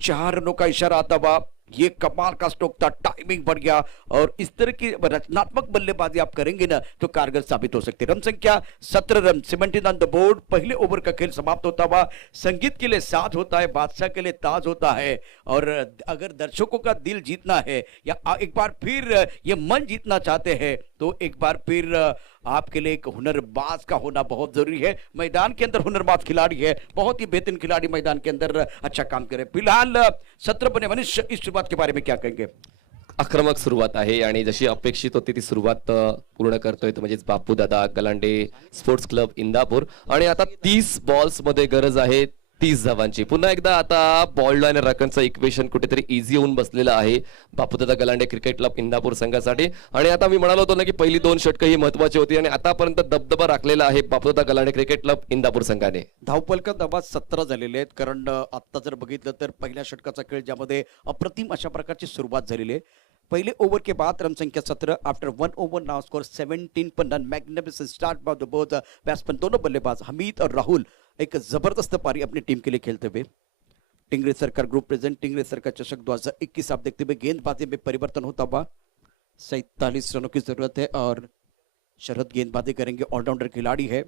4 रनों का इशारा आता हुआ, ये कमाल का स्ट्रोक था, टाइमिंग बढ़ गया। और इस तरह की रचनात्मक बल्लेबाजी आप करेंगे ना तो कारगर साबित हो सकती है। रन संख्या 17 रन, 17 ऑन द बोर्ड। पहले ओवर का खेल समाप्त होता हुआ। संगीत के लिए साथ होता है, बादशाह के लिए ताज होता है। और अगर दर्शकों का दिल जीतना है या एक बार फिर ये मन जीतना चाहते हैं तो एक बार फिर आपके लिए एक हुनरबाज का होना बहुत जरूरी है। मैदान के अंदर हुनरबाज खिलाड़ी है, बहुत ही बेहतरीन खिलाड़ी मैदान के अंदर अच्छा काम करे। फिलहाल 17 बने मनीष, इस शुरुआत के बारे में क्या कहेंगे? आक्रमक सुरुवात आहे आणि जशी अपेक्षित होती ती सुरुवात पूर्ण करतोय तो म्हणजेच बापू दादा गलांडे स्पोर्ट्स क्लब इंदापूर आणि आता 30 बॉल्स मध्ये गरज आहे 30 धावांची. पुन्हा एकदा आता बॉल्ड आणि रकनचं इक्वेशन कुठेतरी इझी होऊन बसलेलं आहे बापूदादा गलांडे क्रिकेट क्लब इंदापूर संघासाठी. आणि आता मी म्हणालो होतो ना की पहिली 2 षटकं ही महत्वाची होती आणि आतापर्यंत दबदबा राखलेला आहे बापूदादा गलांडे क्रिकेट क्लब इंदापूर संघाने. धावपलका दबा 17 झालेले आहेत, कारण आता जर बघितलं तर पहिल्या षटकाचा खेळ ज्यामध्ये अप्रतिम अशा प्रकारची सुरुवात झालेली आहे. पहले ओवर के बाद रन संख्या 17 आफ्टर 1 ओवर नाउ स्कोर 17 पर run. Magnificent start by the both batsman, दोनों बल्लेबाज हमीद और राहुल एक जबरदस्त पारी अपनी टीम के लिए खेलते हुए। टिंगरे सरकार ग्रुप प्रेजेंट टिंगरे सरकार चषक 2021 आप देखते हुए गेंदबाजी में परिवर्तन होता हुआ। 47 रनों की जरूरत है और शरद गेंदबाजी करेंगे, ऑलराउंडर खिलाड़ी है।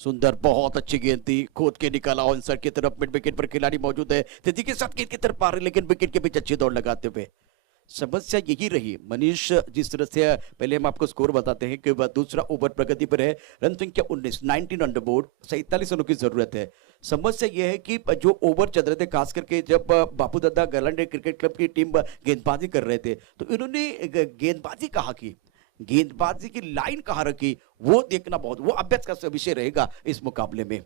सुंदर, बहुत अच्छी गेंद थी, खोद के निकाला ऑन साइड की तरफ। मिड विकेट पर खिलाड़ी मौजूद है, तेजी के साथ गेंद की तरफ आ रहे, लेकिन विकेट के बीच अच्छी दौड़ लगाते हुए। समस्या यही रही मनीष, जिस तरह से पहले हम आपको स्कोर बताते हैं कि दूसरा ओवर प्रगति पर है। रन संख्या 19 ऑन द बोर्ड, 47 रनों की जरूरत है। समस्या यह है कि जो ओवर चल रहे थे, खास करके जब बापू दादा गलांडे क्रिकेट क्लब की टीम गेंदबाजी कर रहे थे तो इन्होंने गेंदबाजी कहाँ की, गेंदबाजी की लाइन कहाँ रखी, वो देखना बहुत, वो अभ्यास का विषय रहेगा इस मुकाबले में।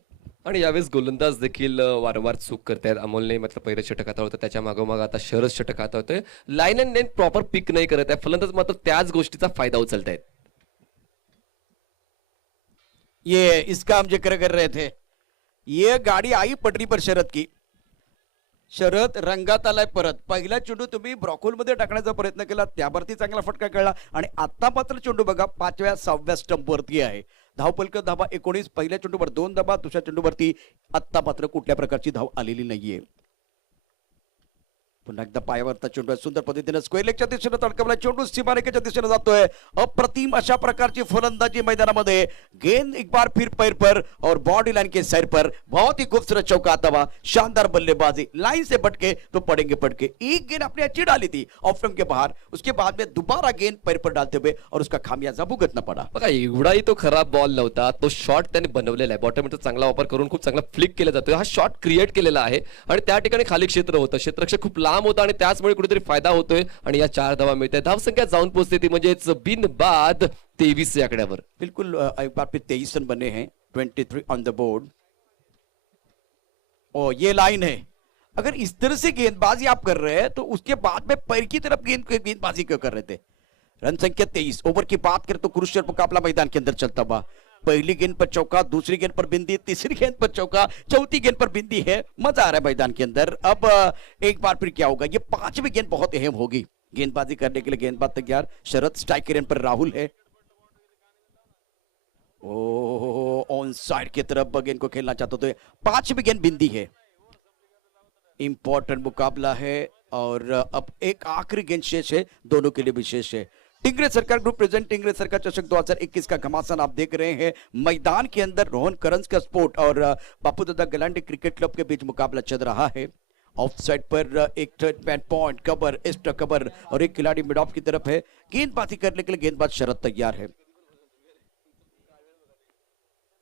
आणि यावेळेस गोलंदाज देखील वारंवार चूक करतायत. अमोलने मतलब पहिलं षटक हाताळलं होतं, त्याच्या मागोमाग आता शरद षटक हाताळतोय. Line and length proper pick नाही करत आहे. फलंदाज मात्र त्याच गोष्टीचा फायदा उचलतायत. ये इसका हम जिक्र कर रहे थे, ये गाडी आई पटरी पर शरद की. शरद रंगात आलाय परत. पहिला चेंडू तुम्ही ब्रॉकोल मध्ये टाकण्याचा प्रयत्न केला, त्यावरती चांगला फटका कळला आणि आता मात्र चेंडू बघा 5व्या 6व्या स्टंप वरती आहे. धावपलक धाबा 19, पहिल्या चेंडूवर 2 धाबा, दुसऱ्या चेंडूवरती आता मात्र कुठल्या प्रकारची धाव आलेली नाहीये. पुन्हा एकदा पायावरचा चेंडू सुंदर पद्धतीने स्क्वेअर लेगच्या दिशेने तडकवला, चेंडू सीमारेखेच्या दिशेने जातोय. अप्रतिम अशा प्रकारची फलंदाजी मैदानामध्ये. गेंद एक बार फिर पैर पर और बॉडी लाइन के सर पर. बहुत ही खूबसूरत चौका आता हुआ, शानदार बल्लेबाजी, लाइन से भटके तो पड़ेंगे पटके. एक गेंद अपने अच्छी डाली थी ऑफ स्टंप के बाहर, उसके बाद में दोबारा गेंद पैर पर डालते हुए और उसका खामियाजा भुगतना पड़ा. बघा एवढाही तो खराब बॉल नव्हता, तो शॉट त्याने बनवलेला आहे. बॉटम चा चांगला वापर करून खूप चांगला फ्लिक केला जातोय. हा शॉट क्रिएट केलेला आहे आणि त्या ठिकाणी खाली क्षेत्र होतं, क्षेत्ररक्षक खूप लांब होता आणि त्याचमुळे कुठेतरी फायदा होतोय आणि या 4 धावा मिळते. धावसंख्या जाऊन पोहोचते ती म्हणजेच बिन बाद 23 या आकड्यावर. बिल्कुल एक बार फिर 23 रन बने हैं, 23 ऑन द बोर्ड. और ये लाइन है, अगर इस तरह से गेंदबाजी आप कर रहे हैं तो उसके बाद में पैर की तरफ गेंदबाजी क्यों कर रहे थे? रन संख्या 23, ओवर की बात करें तो क्रूशियल मुकाबला मैदान के अंदर चलता हुआ. पहली गेंद पर चौका, दूसरी गेंद पर बिंदी, तीसरी गेंद पर चौका, चौथी गेंद पर बिंदी है. मजा आ रहा है मैदान के अंदर. अब एक बार फिर क्या होगा, ये 5वीं गेंद बहुत अहम होगी. गेंदबाजी करने के लिए गेंदबाज तैयार, शरद स्ट्राइक रेंज पर राहुल है. ओ ऑन साइड की तरफ गेंद को खेलना चाहते तो 5वीं गेंद बिंदी है. इंपॉर्टेंट मुकाबला है और अब एक आखिरी गेंद शेष है, दोनों के लिए विशेष है. टिंगरे सरकार ग्रुप प्रेजेंट टिंगरे सरकार चषक 2021 का घमासान आप देख रहे हैं. मैदान के अंदर रोहन करंज का स्पोर्ट और बापू दादा गलांडे क्रिकेट क्लब के बीच मुकाबला चल रहा है. ऑफ साइड पर एक third point cover, extra cover और एक खिलाड़ी मिड ऑफ की तरफ है. गेंदबाजी करने के लिए गेंदबाज शरद तैयार है.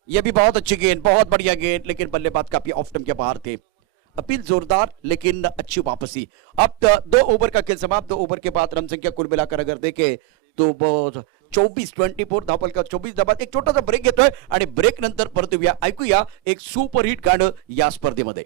यह भी बहुत अच्छी गेंद, बहुत बढ़िया गेंद, लेकिन बल्लेबाज काफी ऑफ स्टंप के बाहर थे. अपील जोरदार लेकिन अच्छी वापसी. अब 2 ओवर का खेल समाप्त. 2 ओवर के बाद रन संख्या कुल मिलाकर अगर देखें तो 24 धावपल का 24 धावा. एक छोटासा ब्रेक घेतोय आणि ब्रेक नंतर परत येऊया, ऐकूया एक सुपरहिट गाणं या स्पर्धेमध्ये.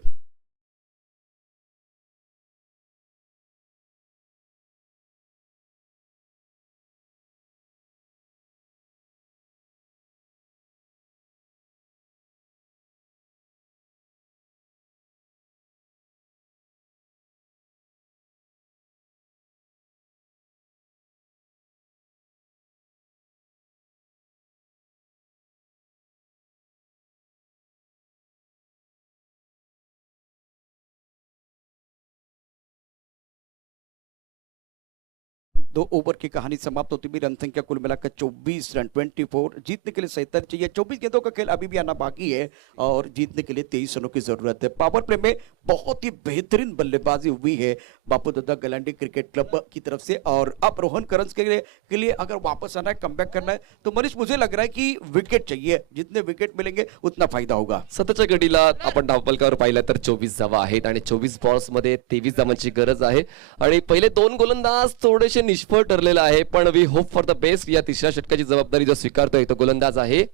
2 ओवर की कहानी समाप्त होती हुई रन संख्या कुल मिलाकर 24 रन 24। जीतने के लिए 47 चाहिए। 24 गेंदों का खेल अभी भी आना बाकी है और जीतने के लिए 23 रनों की जरूरत है। पावर प्ले में बहुत ही बेहतरीन बल्लेबाजी हुई है बापू दादा गलांडी क्रिकेट क्लब की तरफ से। और अब रोहन करंज के लिए अगर वापस आना है, कमबैक करना है, तो मनीष मुझे लग रहा है कि विकेट चाहिए। जितने विकेट मिलेंगे उतना फायदा होगा। सततच्या घडीला आपण धावफलकावर पाहिलं तर 24 धावा आहेत आणि 24 बॉल्स मध्ये 23 धावांची गरज आहे आणि पहिले 2 गोलंदाज थोडेसे निष्फळ ठरलेला आहे, पण we hope for the best. या तिसऱ्या षटकाची जबाबदारी जो स्वीकारतोय तो गोलंदाज आहे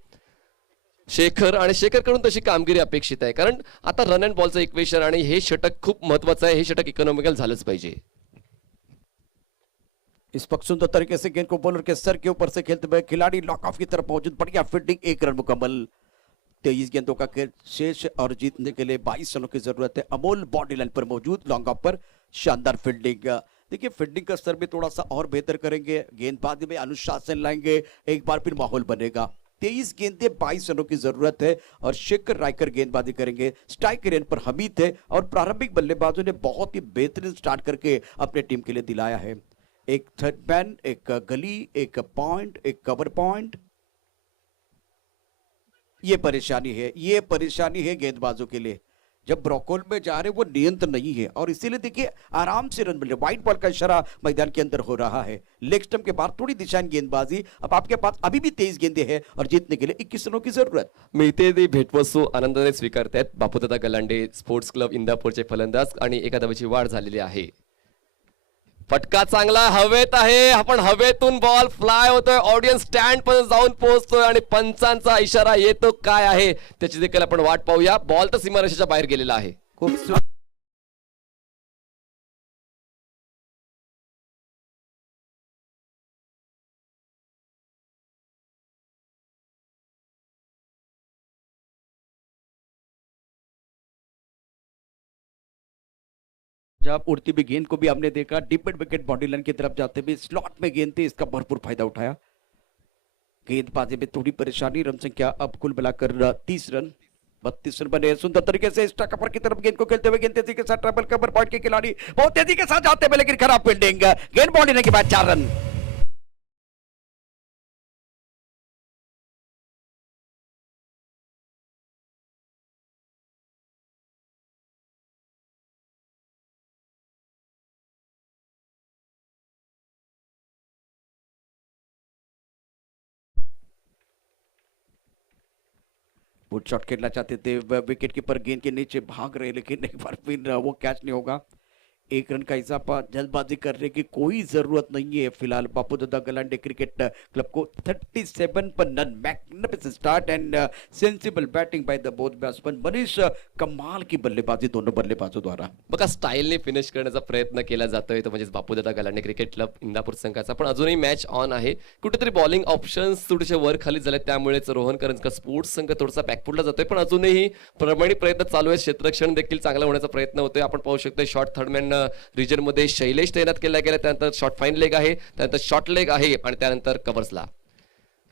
शेखर आणि शेखर कडून तशी कामगिरी अपेक्षित आहे, कारण आता रन अँड बॉलचं इक्वेशन आणि हे षटक खूप महत्वाचं आहे। हे षटक इकॉनॉमिकल झालंच पाहिजे। इस वक्त सुंदर तरीके से गेंद को बॉलर के सर के ऊपर से खेलते हुए खिलाड़ी लॉक ऑफ की तरफ मौजूद। बढ़िया फील्डिंग, 1 रन मुकम्मल। 23 गेंदों का खेल शेष और जीतने के लिए 22 रनों की जरूरत है। अमोल बॉडी लाइन पर मौजूद, लॉन्ग ऑफ पर शानदार फील्डिंग। देखिए फील्डिंग का स्तर भी थोड़ा सा और बेहतर करेंगे, गेंदबाजी में अनुशासन लाएंगे, एक बार फिर माहौल बनेगा। 23 गेंदे 22 रनों की जरूरत है और शेखर रायकर गेंदबाजी करेंगे। स्ट्राइक रेन पर हमीद है और प्रारंभिक बल्लेबाजों ने बहुत ही बेहतरीन स्टार्ट करके अपने टीम के लिए दिलाया है। एक थर्ड मैन, एक गली, एक पॉइंट, एक कवर पॉइंट। ये परेशानी है गेंदबाजों के लिए। जब ब्रॉकहोल में जा रहे वो नियंत्रण नहीं है और इसीलिए देखिए आराम से रन मिल रहे। व्हाइट बॉल का इशारा मैदान के अंदर हो रहा है। लेग स्टंप के बाद थोड़ी दिशाहीन गेंदबाजी। अब आपके पास अभी भी 23 गेंदे हैं और जीतने के लिए 21 रनों की जरूरत। मिळते ती भेटवस्तू आनंदाने स्वीकारतायत बापूदादा गलांडे स्पोर्ट्स क्लब इंदापूरचे फलंदाज आणि एका धावेची वाढ झालेली आहे। फटका चांगला हवेत आहे, आपण हवेतून बॉल फ्लाय होतोय, ऑडियन्स स्टँड पर्यंत जाऊन पोहोचतोय आणि पंचांचा इशारा येतो काय आहे त्याची देखील आपण वाट पाहूया। बॉल तर सीमारेषेच्या बाहेर गेलेला आहे। खूप जब उड़ती हुई गेंद को भी हमने देखा, डिपेंड विकेट बॉडी लाइन की तरफ जाते हुए स्लॉट में गेंद थी, इसका भरपूर फायदा उठाया। गेंदबाजी में थोड़ी परेशानी। रन संख्या अब कुल मिलाकर 30 रन 32 रन बने। सुंदर तरीके से स्ट्राइक कवर की तरफ गेंद को खेलते हुए गेंद तेजी के साथ ट्रैवल कवर पॉइंट के खिलाड़ी बहुत तेजी के साथ जाते हुए, लेकिन खराब फील्डिंग। गेंद बॉल लेने के बाद 4 रन। पुट शॉट खेलना चाहते थे, विकेट कीपर गेंद के नीचे भाग रहे, लेकिन एक बार फिर वो कैच नहीं होगा। 1 रन का इजाफा। जल्दबाजी करने की कोई जरूरत नहीं है फिलहाल बापू दादा गलांडे क्रिकेट क्लब को। 37 पर none. Magnificent start and sensible batting by the both batsman. Manish, कमाल की बल्लेबाजी दोनों बल्लेबाजों द्वारा। बघा स्टाईलने फिनिश करण्याचा प्रयत्न केला जातोय तो म्हणजे बापूदादा गलांडे क्रिकेट क्लब इंदापूर संघाचा, पण अजूनही मॅच ऑन आहे। कुठेतरी बॉलिंग ऑप्शन्स थोडेसे वर खाली झाले, त्यामुळेच रोहन करंज का स्पोर्ट्स संघ थोडासा बॅकफुटला जातोय, पण अजूनही प्रमाणित प्रयत्न चालू आहे। क्षेत्ररक्षण देखील चांगला होण्याचा प्रयत्न होतोय। आपण पाहू शकतो शॉर्ट थर्डमॅन रिजन मध्ये शैलेश तैनात केला गेला, त्यानंतर शॉर्ट फाईन लेग आहे, त्यानंतर शॉर्ट लेग आहे आणि त्यानंतर कव्हर्सला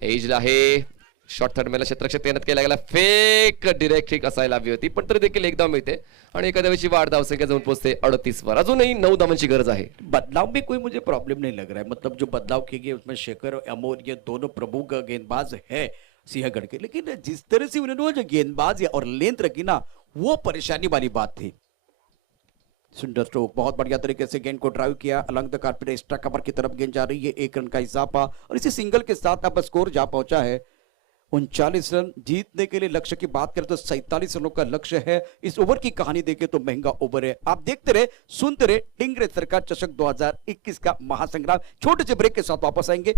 एजला आहे। शॉर्ट थर्डमॅनला क्षेत्ररक्षक तैनात केला गेला। फेक डिरेक्ट किक असायला हवी होती, पण तरी देखील एक धाव मिळते आणि एका धावेची वाढ धावसंख्या जाऊन पोहोचते 38 वर। अजूनही 9 धावांची गरज आहे। बदलाव में कोई मुझे प्रॉब्लम नहीं लग रहा है। मतलब जो बदलाव किए गए उसमें शेखर और अमोल ये दोनों प्रमुख गेंदबाज है सिंहगढ़ के, लेकिन जिस तरह से उन्होंने वो जो गेंदबाज और लेंथ रखी ना, वो परेशानी वाली बात थी। सुंदर स्ट्रोक, बहुत बढ़िया तरीके से गेंद को ड्राइव किया along the carpet. Extra cover की तरफ गेंद जा रही है। 1 रन का इजाफा और इसी सिंगल के साथ अब स्कोर जा पहुंचा है 39 रन। जीतने के लिए लक्ष्य की बात करें तो 47 रनों का लक्ष्य है। इस ओवर की कहानी देखें तो महंगा ओवर है। आप देखते रहे, सुनते रहे, टिंगरे सरकार चषक 2021 का महासंग्राम। छोटे से ब्रेक के साथ वापस आएंगे।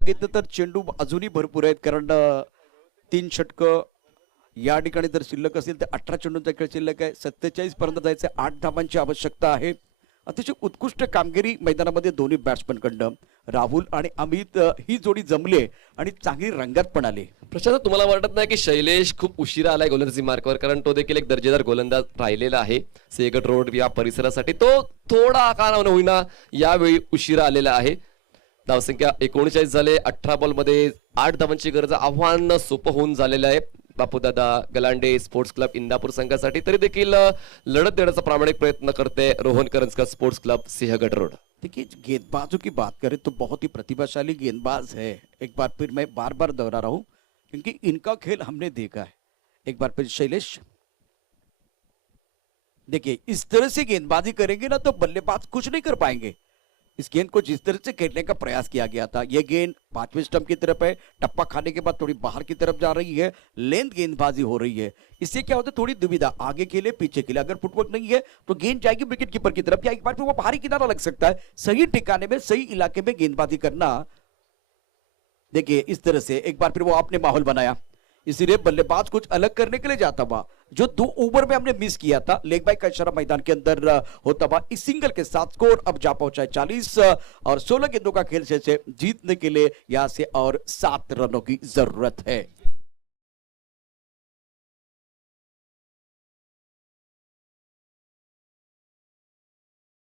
बघितलं तर चेंडू अजूनही भरपूर आहेत, कारण 3 षटकं या ठिकाणी जर शिल्लक असेल तर 18 चेंडूंचा खेळ शिल्लक आहे। 47 पर्यंत जायचं, 8 धावांची आवश्यकता आहे। अतिशय उत्कृष्ट कामगिरी मैदानामध्ये दोन्ही बॅट्समनकडनं। राहुल आणि अमित ही जोडी जमले आणि चांगली रंगात पण आली. प्रशांत, तुम्हाला वाटत नाही की शैलेश खूप उशिरा आलाय गोलंदाजी मार्कवर? कारण तो देखील एक दर्जेदार गोलंदाज राहिलेला आहे सिंहगड रोड या परिसरासाठी. तो थोडा का होईना यावेळी उशिरा आलेला आहे. धावसंख्या 39 झाले. 18 बॉलमध्ये 8 धावांची गरज. आव्हान सोपं होऊन झालेलं आहे बापूदादा गलांडे स्पोर्ट्स क्लब इंदापूर संघासाठी. तरी देखील लढत देण्याचा प्रामाणिक प्रयत्न करते रोहन करंजकर स्पोर्ट्स क्लब सिंहगड रोड. देखिए, गेंदबाजों की बात करें तो बहुत ही प्रतिभाशाली गेंदबाज है. एक बार फिर मैं बार बार दोहरा रहा हूं क्योंकि इनका खेल हमने देखा है. एक बार फिर शैलेश, देखिए इस तरह से गेंदबाजी करेंगे ना तो बल्लेबाज कुछ नहीं कर पाएंगे. इस गेंद को जिस तरह से खेलने का प्रयास किया गया था, यह गेंद 5वें स्टंप की तरफ है, टप्पा खाने के बाद थोड़ी बाहर की तरफ जा रही है, लेंथ गेंदबाजी हो रही है. इससे क्या होता है, थोड़ी दुविधा आगे के लिए पीछे के लिए. अगर फुटवर्क नहीं है तो गेंद जाएगी विकेट कीपर की तरफ या एक बार फिर वो बाहरी किनारा लग सकता है. सही ठिकाने में सही इलाके में गेंदबाजी करना. देखिए इस तरह से एक बार फिर वो आपने माहौल बनाया, इसीलिए बल्लेबाज कुछ अलग करने के लिए जाता हुआ. जो 2 ओवर में हमने मिस किया था, लेग बाय का इशारा मैदान के अंदर होता हुआ. इस सिंगल के साथ स्कोर अब जा पहुंचा है 40 और 16 गेंदों का खेल से जीतने के लिए यहां से और 7 रनों की जरूरत है.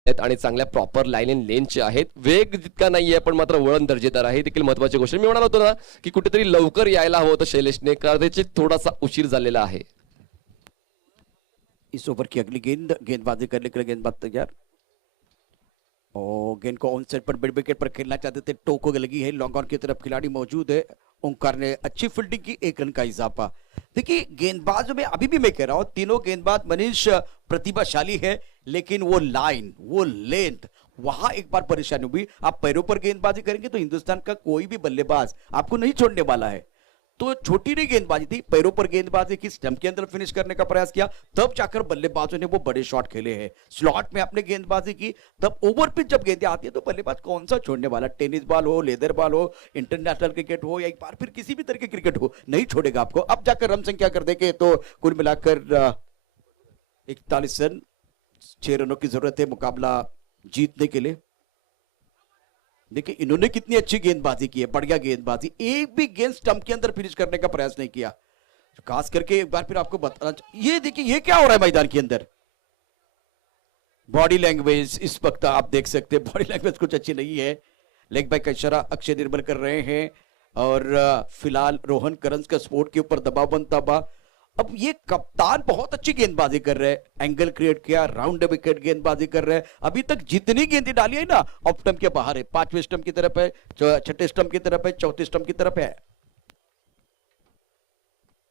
आणि चांगल्या प्रॉपर लाईन इन लेनचे आहेत. वेग जितका नाहीये पण मात्र वळण दर्जेदार आहे. देखील महत्वाची गोष्ट मी म्हणालो होतो ना की कुठेतरी लवकर यायला हवं होतं शैलेशने, कदाचित थोडासा उशीर झालेला आहे. इस ओवर की अगली गेंद, गेंदबाजी करने के लिए गेंदबाज तैयार. और गेंद को ऑन साइड पर मिड विकेट पर खेलना चाहते थे, टो को लगी है. लॉन्ग ऑन की तरफ खिलाड़ी मौजूद है. ओंकार ने अच्छी फील्डिंग की, 1 रन का इजाफा. देखिए गेंदबाजों में अभी भी मैं कह रहा हूं तीनों गेंदबाज मनीष प्रतिभाशाली है, लेकिन वो लाइन, वो लेंथ, वहां एक बार परेशानी हुई. आप पैरों पर गेंदबाजी करेंगे तो हिंदुस्तान का कोई भी बल्लेबाज आपको नहीं छोड़ने वाला है. तो छोटी नहीं गेंदबाजी थी, पैरों पर गेंदबाजी की, स्टंप के अंदर फिनिश करने का प्रयास किया, तब जाकर बल्लेबाजों ने वो बड़े शॉट खेले हैं. स्लॉट में आपने गेंदबाजी की, तब ओवर पिच जब गेंदें आती है तो बल्लेबाज कौन सा छोड़ने वाला. टेनिस बॉल हो, लेदर बॉल हो, इंटरनेशनल क्रिकेट हो या एक बार फिर किसी भी तरह की क्रिकेट हो, नहीं छोड़ेगा आपको. अब जाकर रन संख्या कर देंगे तो कुल मिलाकर 41 रन, 6 रनों की जरूरत है मुकाबला जीतने के लिए. देखिए इन्होंने कितनी अच्छी गेंदबाजी की है, बढ़िया गेंदबाजी. एक भी गेंद स्टंप के अंदर फिनिश करने का प्रयास नहीं किया. खास करके एक बार फिर आपको बताना, ये देखिए ये क्या हो रहा है मैदान के अंदर. बॉडी लैंग्वेज इस वक्त आप देख सकते हैं, बॉडी लैंग्वेज कुछ अच्छी नहीं है. लेग बाय का इशारा अक्षय निर्मल कर रहे हैं और फिलहाल रोहन करंज का स्पोर्ट के ऊपर दबाव बनता हुआ. अब ये कप्तान बहुत अच्छी गेंदबाजी कर रहे हैं, एंगल क्रिएट किया, राउंड विकेट गेंदबाजी कर रहे हैं. अभी तक जितनी गेंदें डाली है ना ऑफ स्टंप के बाहर है. 5वें स्टंप की तरफ है, 6ठे स्टंप की तरफ है, 4थे स्टंप की तरफ है.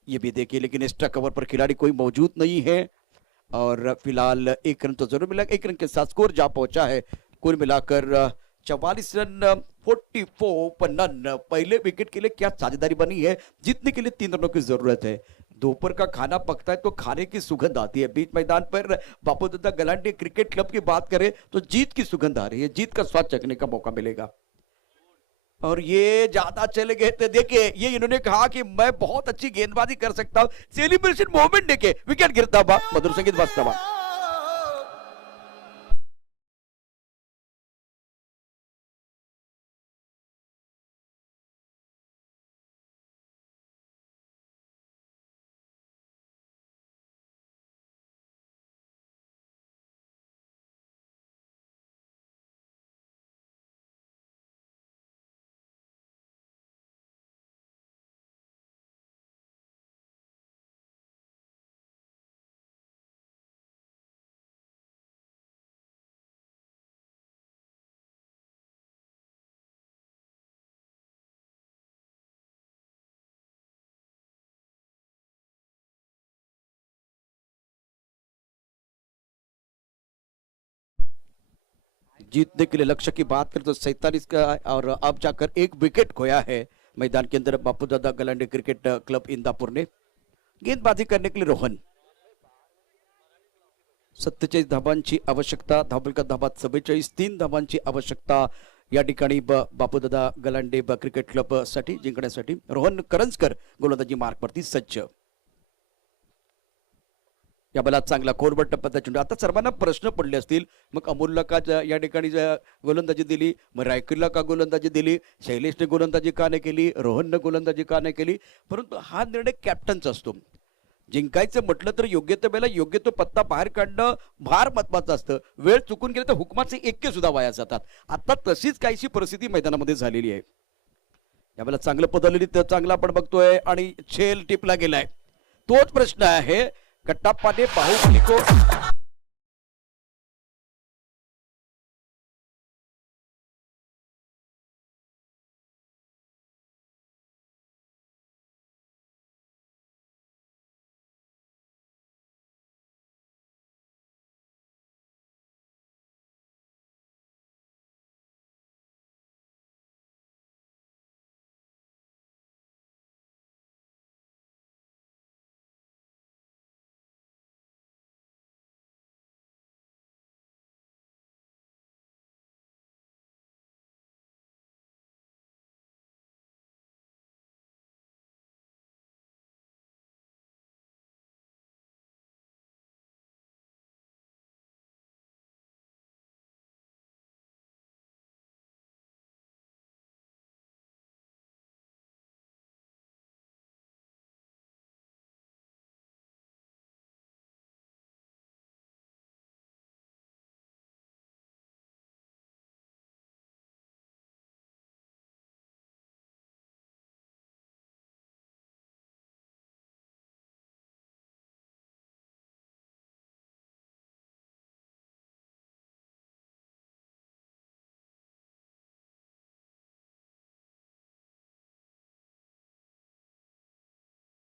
ये भी देखिए, लेकिन एक्स्ट्रा कवर पर खिलाड़ी कोई मौजूद नहीं है और फिलहाल 1 रन तो जरूर मिला. 1 रन के साथ स्कोर जा पहुंचा है कुल मिलाकर 44 रन, 44 रन. पहले विकेट के लिए क्या साझेदारी बनी है, जीतने के लिए 3 रनों की जरूरत है. दोपहर का खाना पकता है तो खाने की सुगंध आती है. बीच मैदान पर बापूदादा गलांडे क्रिकेट क्लब की बात करें तो जीत की सुगंध आ रही है, जीत का स्वाद चखने का मौका मिलेगा. और ये ज्यादा चले गए थे. देखिए ये इन्होंने कहा कि मैं बहुत अच्छी गेंदबाजी कर सकता हूं. सेलिब्रेशन मोमेंट देखे, विकेट गिरता हुआ, मधुर संगीत बजता हुआ. जीतने के लिए लक्ष्य की बात करें तो 47 का, और अब जाकर 1 विकेट खोया है मैदान के अंदर बापूदादा गलांडे क्रिकेट क्लब इंदापुर ने. गेंदबाजी करने के लिए रोहन, 47 धावांची आवश्यकता, धावफलका धावा 44, 3 धावांची आवश्यकता या ठिकाणी बापूदादा गलांडे क्रिकेट क्लब साठी जिंकण्यासाठी. रोहन करंजकर गोलंदाजी मार्कवरती सज्ज. या बलात चांगला कोरबट टप्प्याचा चेंडू. आता सर्वांना प्रश्न पडले असतील, मग अमोलला का या ठिकाणी गोलंदाजी दिली, मग रायकरला का गोलंदाजी दिली, शैलेशने गोलंदाजी का नाही केली, रोहनने गोलंदाजी का नाही केली. परंतु हा निर्णय कॅप्टनचा असतो. जिंकायचं म्हटलं तर योग्य त्या वेळेला योग्य तो पत्ता बाहेर काढणं फार महत्वाचं असतं. वेळ चुकून गेले तर हुकमाचे एक्के सुद्धा वाया जातात. आता तशीच काहीशी परिस्थिती मैदानामध्ये झालेली आहे. यावेळेला चांगलं पदलली तर चांगला आपण बघतोय आणि छेल टिपला गेलाय. तोच प्रश्न आहे, कट्टाप्पाने बाहुबली को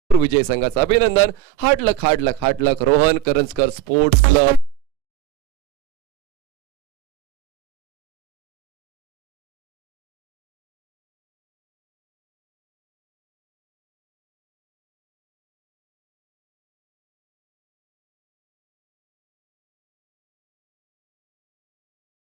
विजय संघाचं अभिनंदन. Hard luck Rohan Karanjkar sports club.